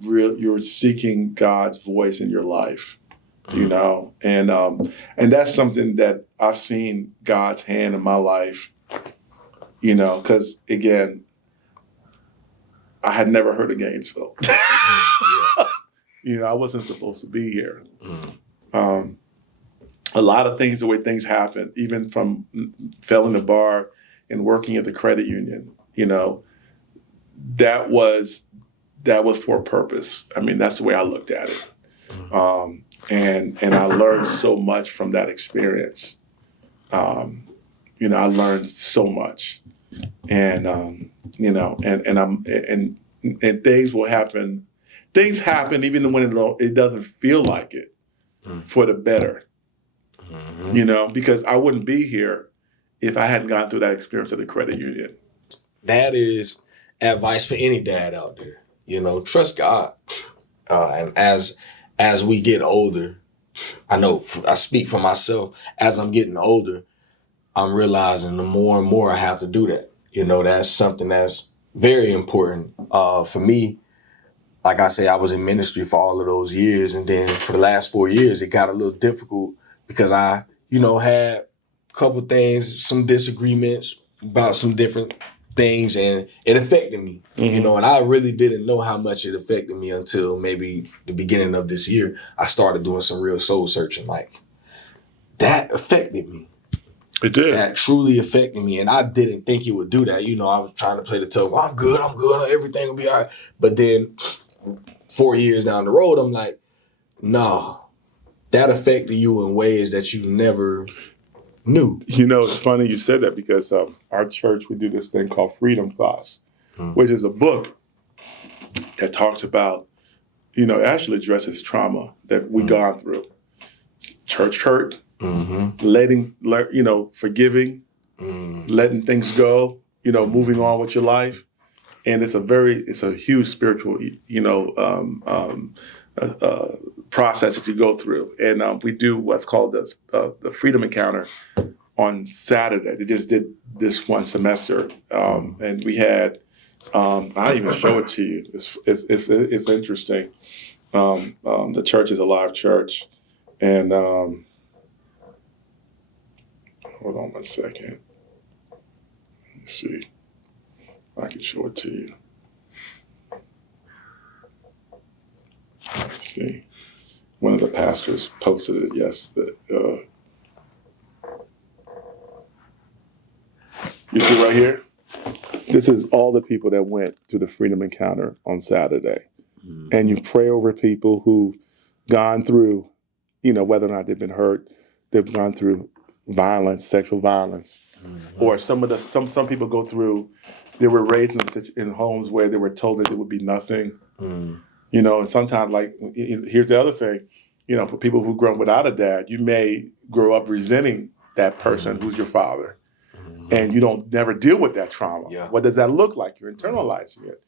you're seeking God's voice in your life, and that's something that I've seen God's hand in my life, because again, I had never heard of Gainesville. I wasn't supposed to be here. A lot of things, the way things happen, even from failing the bar and working at the credit union, that was for a purpose. I mean, that's the way I looked at it. And I learned so much from that experience. I learned so much, and things will happen. Things happen even when it doesn't feel like it, for the better. Because I wouldn't be here if I hadn't gone through that experience at the credit union. That is advice for any dad out there. Trust God. And as we get older, I know I speak for myself. As I'm getting older, I'm realizing the more and more I have to do that. That's something that's very important for me. Like I say, I was in ministry for all of those years, and then for the last 4 years, it got a little difficult because I, had a couple things, some disagreements about some different things, and it affected me, and I really didn't know how much it affected me until maybe the beginning of this year. I started doing some real soul searching. Like, that affected me. It did. That truly affected me, and I didn't think it would do that. I was trying to play the tough. I'm good, everything will be all right. But then 4 years down the road, I'm like, nah, that affected you in ways that you never knew. It's funny you said that, because our church, we do this thing called Freedom Class, which is a book that talks about, actually addresses trauma that we've gone through. Church hurt, forgiving, letting things go, moving on with your life. And it's a huge spiritual, process that you go through. And we do what's called the Freedom Encounter on Saturday. They just did this one semester. And we had, I'll even show it to you. It's interesting. The church is a live church. And hold on 1 second. Let's see. I can show it to you. Let's see. One of the pastors posted it yesterday. You see right here? This is all the people that went to the Freedom Encounter on Saturday. And you pray over people who've gone through, whether or not they've been hurt, they've gone through violence, sexual violence. Or some people go through, they were raised in homes where they were told that there would be nothing. And sometimes, like, here's the other thing, for people who grow up without a dad, you may grow up resenting that person who's your father. and you don't never deal with that trauma. Yeah. What does that look like? You're internalizing it,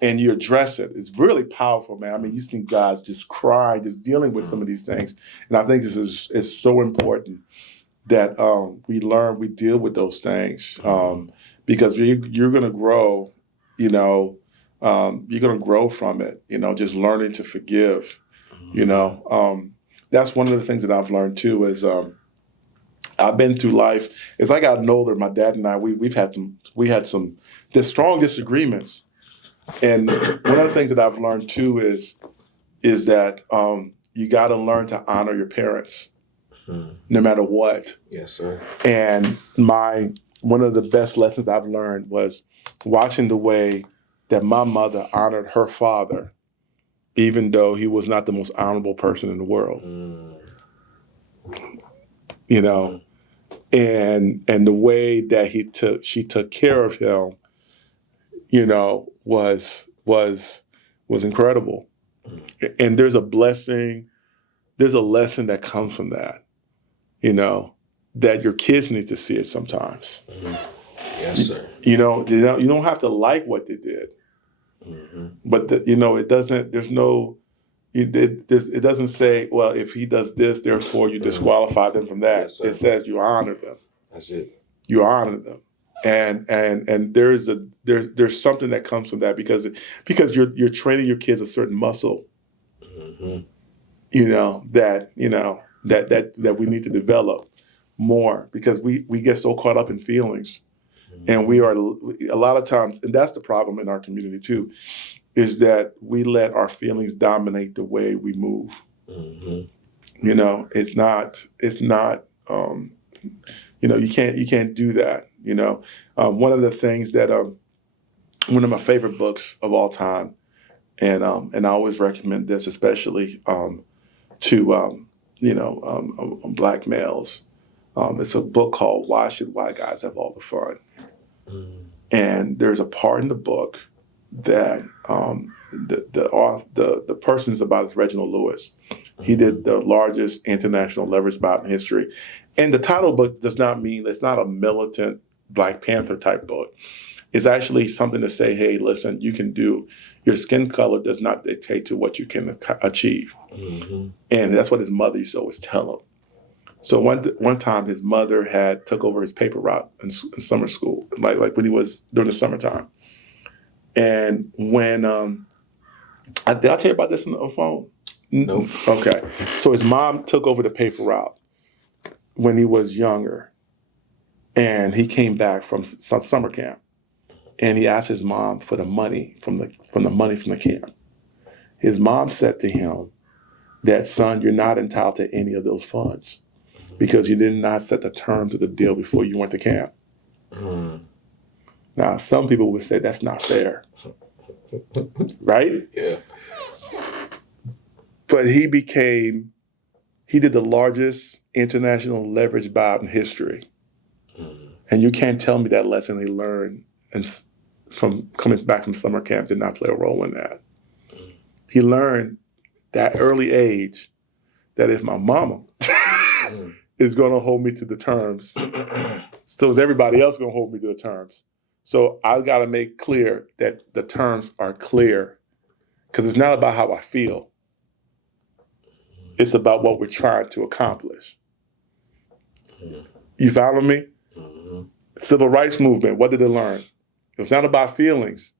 and you address it. It's really powerful, man. I mean, you see guys just cry, just dealing with some of these things, and I think this is so important that we learn, we deal with those things, because you're going to grow. You're going to grow from it. Just learning to forgive. That's one of the things that I've learned too. Is I've been through life. As I got older, my dad and I, we had some strong disagreements. And one of the things that I've learned too is that you got to learn to honor your parents, no matter what. Yes, sir. And one of the best lessons I've learned was watching the way that my mother honored her father, even though he was not the most honorable person in the world. And the way that she took care of him, was incredible. And there's a blessing, there's a lesson that comes from that, that your kids need to see it sometimes. Yes, sir. You don't have to like what they did, but it doesn't. There's no. It doesn't say, well, if he does this, therefore you disqualify them from that. Yes, it says you honor them. That's it. You honor them, and there's something that comes from that because you're training your kids a certain muscle. That we need to develop more, because we get so caught up in feelings, and we are a lot of times, and that's the problem in our community too, is that we let our feelings dominate the way we move. It's not. You can't do that. One of the things that one of my favorite books of all time, and I always recommend this, especially to black males. It's a book called "Why Should White Guys Have All the Fun?" And there's a part in the book that the person's about is Reginald Lewis. He did the largest international leverage bout in history. And the title book does not mean it's not a militant Black Panther type book. It's actually something to say, hey, listen, you can do, your skin color does not dictate to what you can achieve. And that's what his mother used to always tell him. So one time his mother took over his paper route in summer school, like when he was during the summertime. And when, did I tell you about this on the phone? No. Okay. So his mom took over the paper route when he was younger, and he came back from some summer camp, and he asked his mom for the money from the camp. His mom said to him that, son, you're not entitled to any of those funds because you did not set the terms of the deal before you went to camp. Now, some people would say that's not fair, right? Yeah. But he did the largest international leverage bout in history. And you can't tell me that lesson he learned from coming back from summer camp did not play a role in that. He learned that early age that if my mama is going to hold me to the terms, so is everybody else going to hold me to the terms. So I've got to make clear that the terms are clear, because it's not about how I feel. It's about what we're trying to accomplish. You follow me? Civil rights movement, what did it learn? It's not about feelings.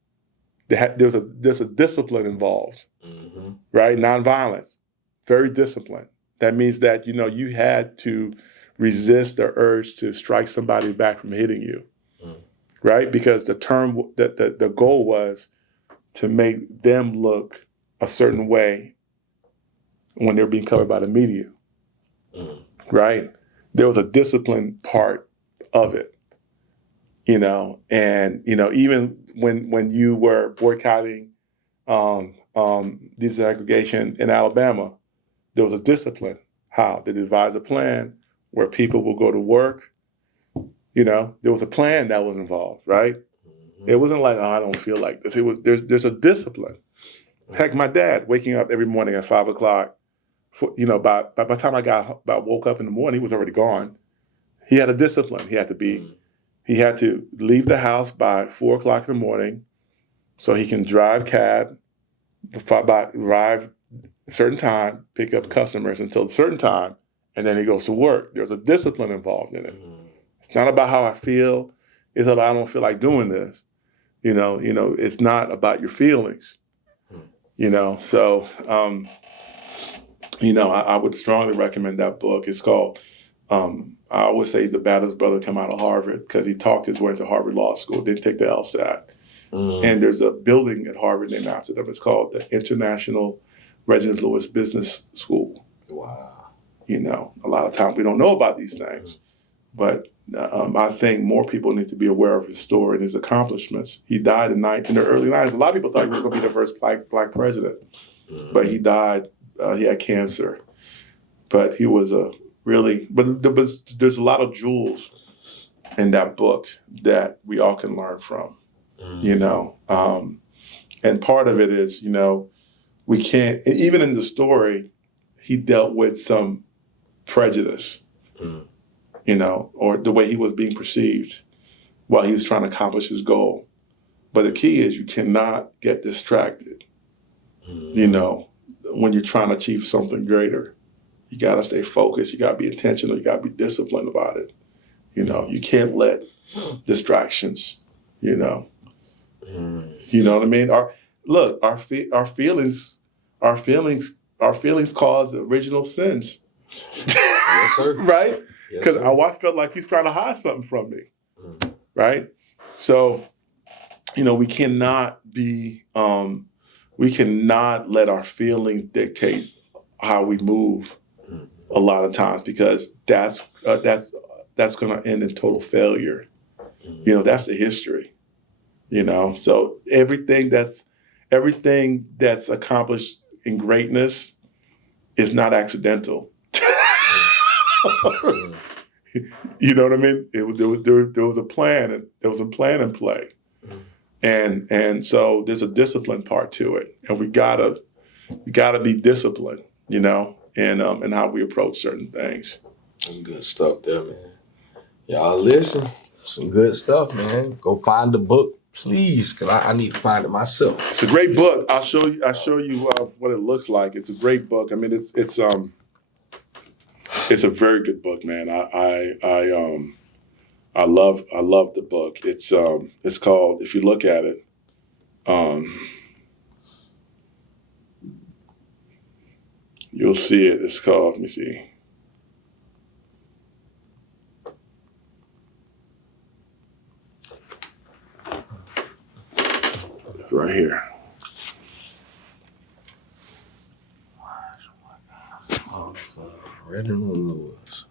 There's a discipline involved, right? Nonviolence, very disciplined. That means that, you had to resist the urge to strike somebody back from hitting you, right? Because the goal was to make them look a certain way when they're being covered by the media, right? There was a discipline part of it, and, even when you were boycotting desegregation in Alabama, there was a discipline. How? They devised a plan where people will go to work. There was a plan that was involved, right? It wasn't like, I don't feel like this. It was there's a discipline. Heck, my dad waking up every morning at 5 o'clock. By the time I woke up in the morning, he was already gone. He had a discipline. He had to be, He had to leave the house by 4:00 in the morning so he can drive cab, arrive a certain time, pick up customers until a certain time, and then he goes to work. There's a discipline involved in it. It's not about how I feel. It's about I don't feel like doing this. It's not about your feelings. So I would strongly recommend that book. It's called. I always say he's the baddest brother come out of Harvard because he talked his way into Harvard Law School, didn't take the LSAT. And there's a building at Harvard named after them. It's called the International Reginald Lewis Business School. Wow. A lot of times we don't know about these things, but I think more people need to be aware of his story and his accomplishments. He died in the early 90s. A lot of people thought he was going to be the first black president, but he died. He had cancer, but he was there's a lot of jewels in that book that we all can learn from, and part of it is, we can't, even in the story, he dealt with some prejudice, or the way he was being perceived while he was trying to accomplish his goal. But the key is you cannot get distracted, when you're trying to achieve something greater. You got to stay focused. You got to be intentional. You got to be disciplined about it. You can't let distractions, You know what I mean? Our feelings cause original sins. Yes, sir. Right? Yes, Because sir. my wife felt like he's trying to hide something from me. Right? So, we cannot let our feelings dictate how we move a lot of times, because that's going to end in total failure. That's the history. So everything that's accomplished in greatness is not accidental. You know what I mean? There was a plan, and there was a plan in play, and so there's a discipline part to it, and we gotta be disciplined, and how we approach certain things. Some good stuff there, man. Y'all listen, some good stuff, man. Go find the book, please, because I need to find it myself. It's a great book. I'll show you what it looks like. It's a great book. I mean, it's a very good book, man. I love the book. It's called, if you look at it, you'll see it. It's called, let me see. It's right here. Reginald Lewis.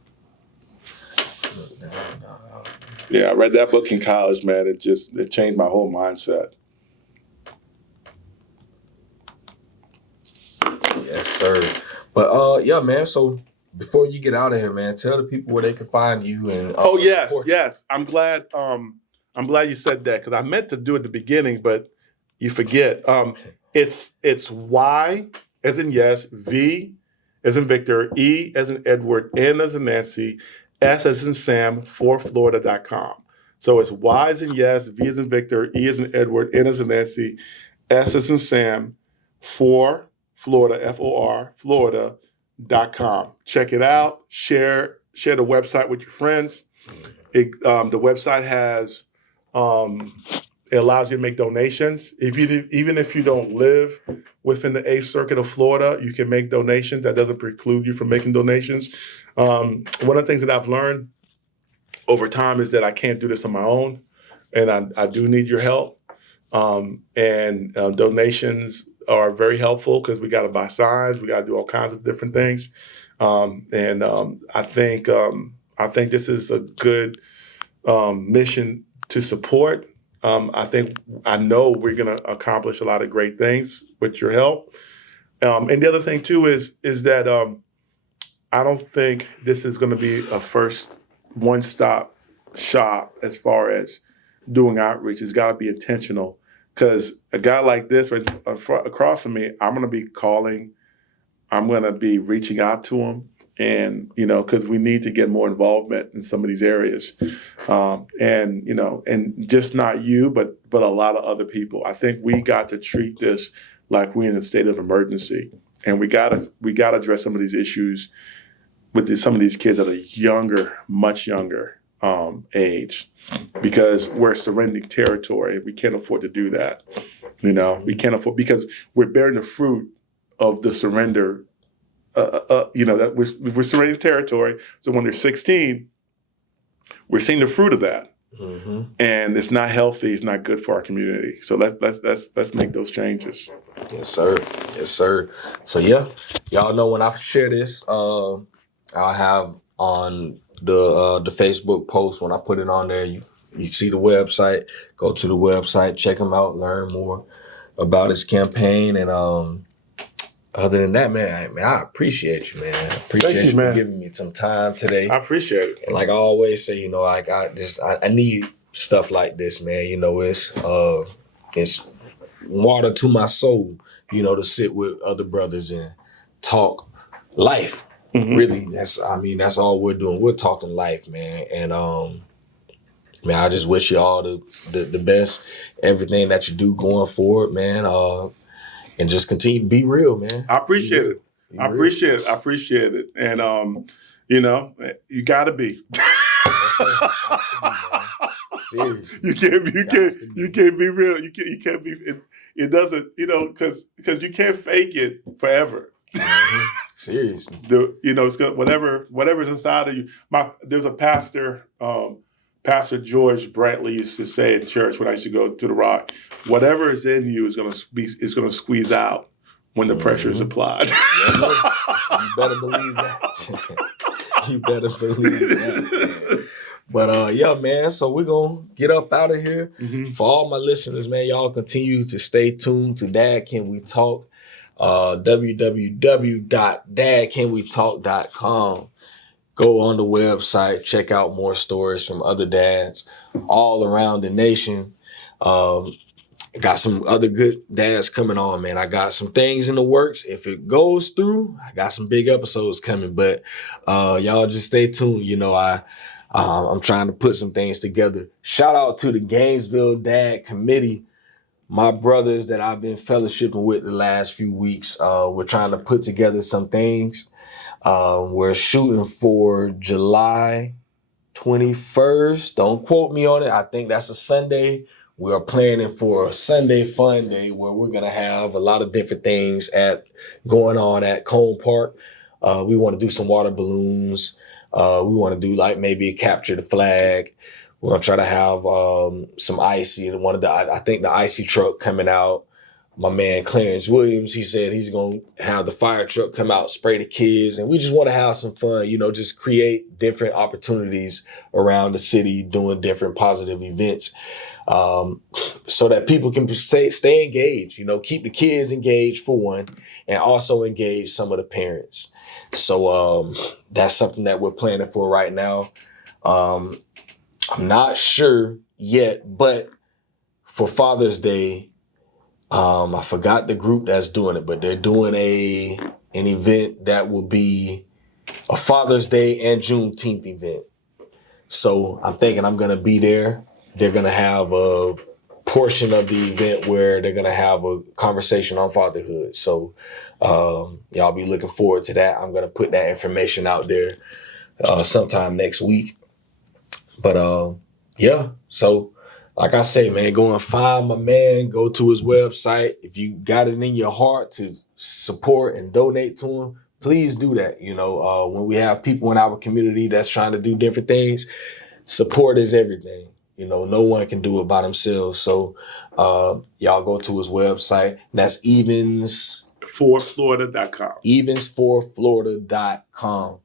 Yeah, I read that book in college, man. It changed my whole mindset. Yes, sir. But yeah, man. So before you get out of here, man, tell the people where they can find you and support you. Yes. I'm glad you said that, because I meant to do it at the beginning, but you forget. It's Y as in yes, V as in Victor, E as in Edward, N as in Nancy, S as in Sam, forflorida.com. So it's Y as in yes, V as in Victor, E as in Edward, N as in Nancy, S as in Sam, for Florida, F-O-R, Florida.com. Check it out. Share the website with your friends. The website has, it allows you to make donations. Even if you don't live within the 8th Circuit of Florida, you can make donations. That doesn't preclude you from making donations. One of the things that I've learned over time is that I can't do this on my own, and I do need your help. Donations are very helpful, because we got to buy signs, we got to do all kinds of different things. I think this is a good mission to support. I know we're going to accomplish a lot of great things with your help. And the other thing too is that I don't think this is going to be a first one-stop shop as far as doing outreach. It's got to be intentional, because a guy like this right across from me, I'm going to be calling, I'm going to be reaching out to him, And, because we need to get more involvement in some of these areas. And just not you, but a lot of other people. I think we got to treat this like we're in a state of emergency. And we got to address some of these issues with some of these kids that are younger, much younger age, because we're surrendering territory. We can't afford to do that. We can't afford, because we're bearing the fruit of the surrender. That we're surrendering territory. So when they're 16, we're seeing the fruit of that, and it's not healthy. It's not good for our community. So let's make those changes. Yes, sir. Yes, sir. So yeah, y'all know when I share this, I'll have on the Facebook post, when I put it on there. You see the website. Go to the website, check them out, learn more about his campaign, and other than that, man, I appreciate you, man. I appreciate you for giving me some time today. I appreciate it. And like I always say, I need stuff like this, man. It's water to my soul, to sit with other brothers and talk life. Mm-hmm. Really, that's all we're doing. We're talking life, man. And man, I just wish you all the best, everything that you do going forward, man. And just continue to be real, man. I appreciate it. I appreciate it. And, you got to be. Seriously. You can't be real. You can't be. It doesn't, because you can't fake it forever. Mm-hmm. Seriously. It's gonna, whatever's inside of you. There's a pastor, Pastor George Brantley used to say in church when I used to go to the Rock, whatever is in you is gonna squeeze out when the pressure is applied. You better believe that. You better believe that, man. But yeah, man, so we're gonna get up out of here. Mm-hmm. For all my listeners, man, y'all continue to stay tuned to Dad Can We Talk. www.dadcanwetalk.com. Go on the website, check out more stories from other dads all around the nation. Got some other good dads coming on, man. I got some things in the works. If it goes through, I got some big episodes coming. But y'all just stay tuned. I'm trying to put some things together. Shout out to the Gainesville Dad Committee, my brothers that I've been fellowshipping with the last few weeks. We're trying to put together some things. We're shooting for July 21st. Don't quote me on it. I think that's a Sunday. We are planning for a Sunday fun day where we're going to have a lot of different things going on at Cone Park. We want to do some water balloons. We want to do maybe capture the flag. We're going to try to have some icy. I think the icy truck coming out. My man Clarence Williams, he said he's going to have the fire truck come out, spray the kids. And we just want to have some fun, just create different opportunities around the city, doing different positive events so that people can stay engaged, keep the kids engaged for one, and also engage some of the parents. So that's something that we're planning for right now. I'm not sure yet, but for Father's Day, I forgot the group that's doing it, but they're doing an event that will be a Father's Day and Juneteenth event. So I'm thinking I'm going to be there. They're going to have a portion of the event where they're going to have a conversation on fatherhood. So y'all be looking forward to that. I'm going to put that information out there sometime next week. But yeah, so like I say, man, go and find my man. Go to his website. If you got it in your heart to support and donate to him, please do that. When we have people in our community that's trying to do different things, support is everything. No one can do it by themselves. So y'all go to his website. And that's Yvens4Florida.com. Yvens4Florida.com.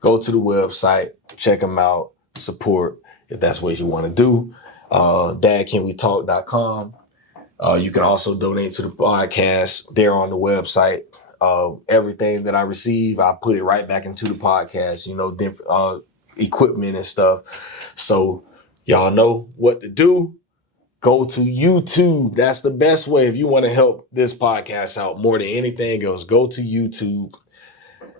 Go to the website, check them out, support if that's what you want to do. dadcanwetalk.com. You can also donate to the podcast there on the website. Everything that I receive, I put it right back into the podcast, different equipment and stuff. So y'all know what to do. Go to YouTube. That's the best way if you want to help this podcast out more than anything else. Go to YouTube.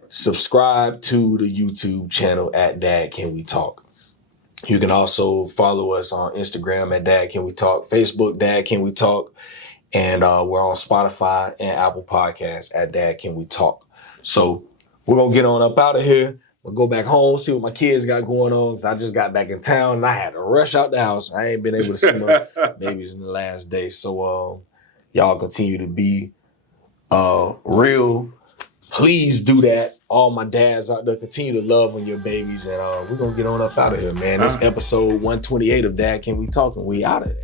subscribe to the YouTube channel at Dad Can We Talk. You can also follow us on Instagram at Dad Can We Talk, Facebook Dad Can We Talk, and we're on Spotify and Apple Podcasts at Dad Can We Talk. So we're going to get on up out of here. We'll go back home, see what my kids got going on, because I just got back in town and I had to rush out the house. I ain't been able to see my babies in the last day. So y'all continue to be real. Please do that. All my dads out there, continue to love on your babies. And we're going to get on up out of here, man. This episode 128 of Dad Can We Talk, and we out of there.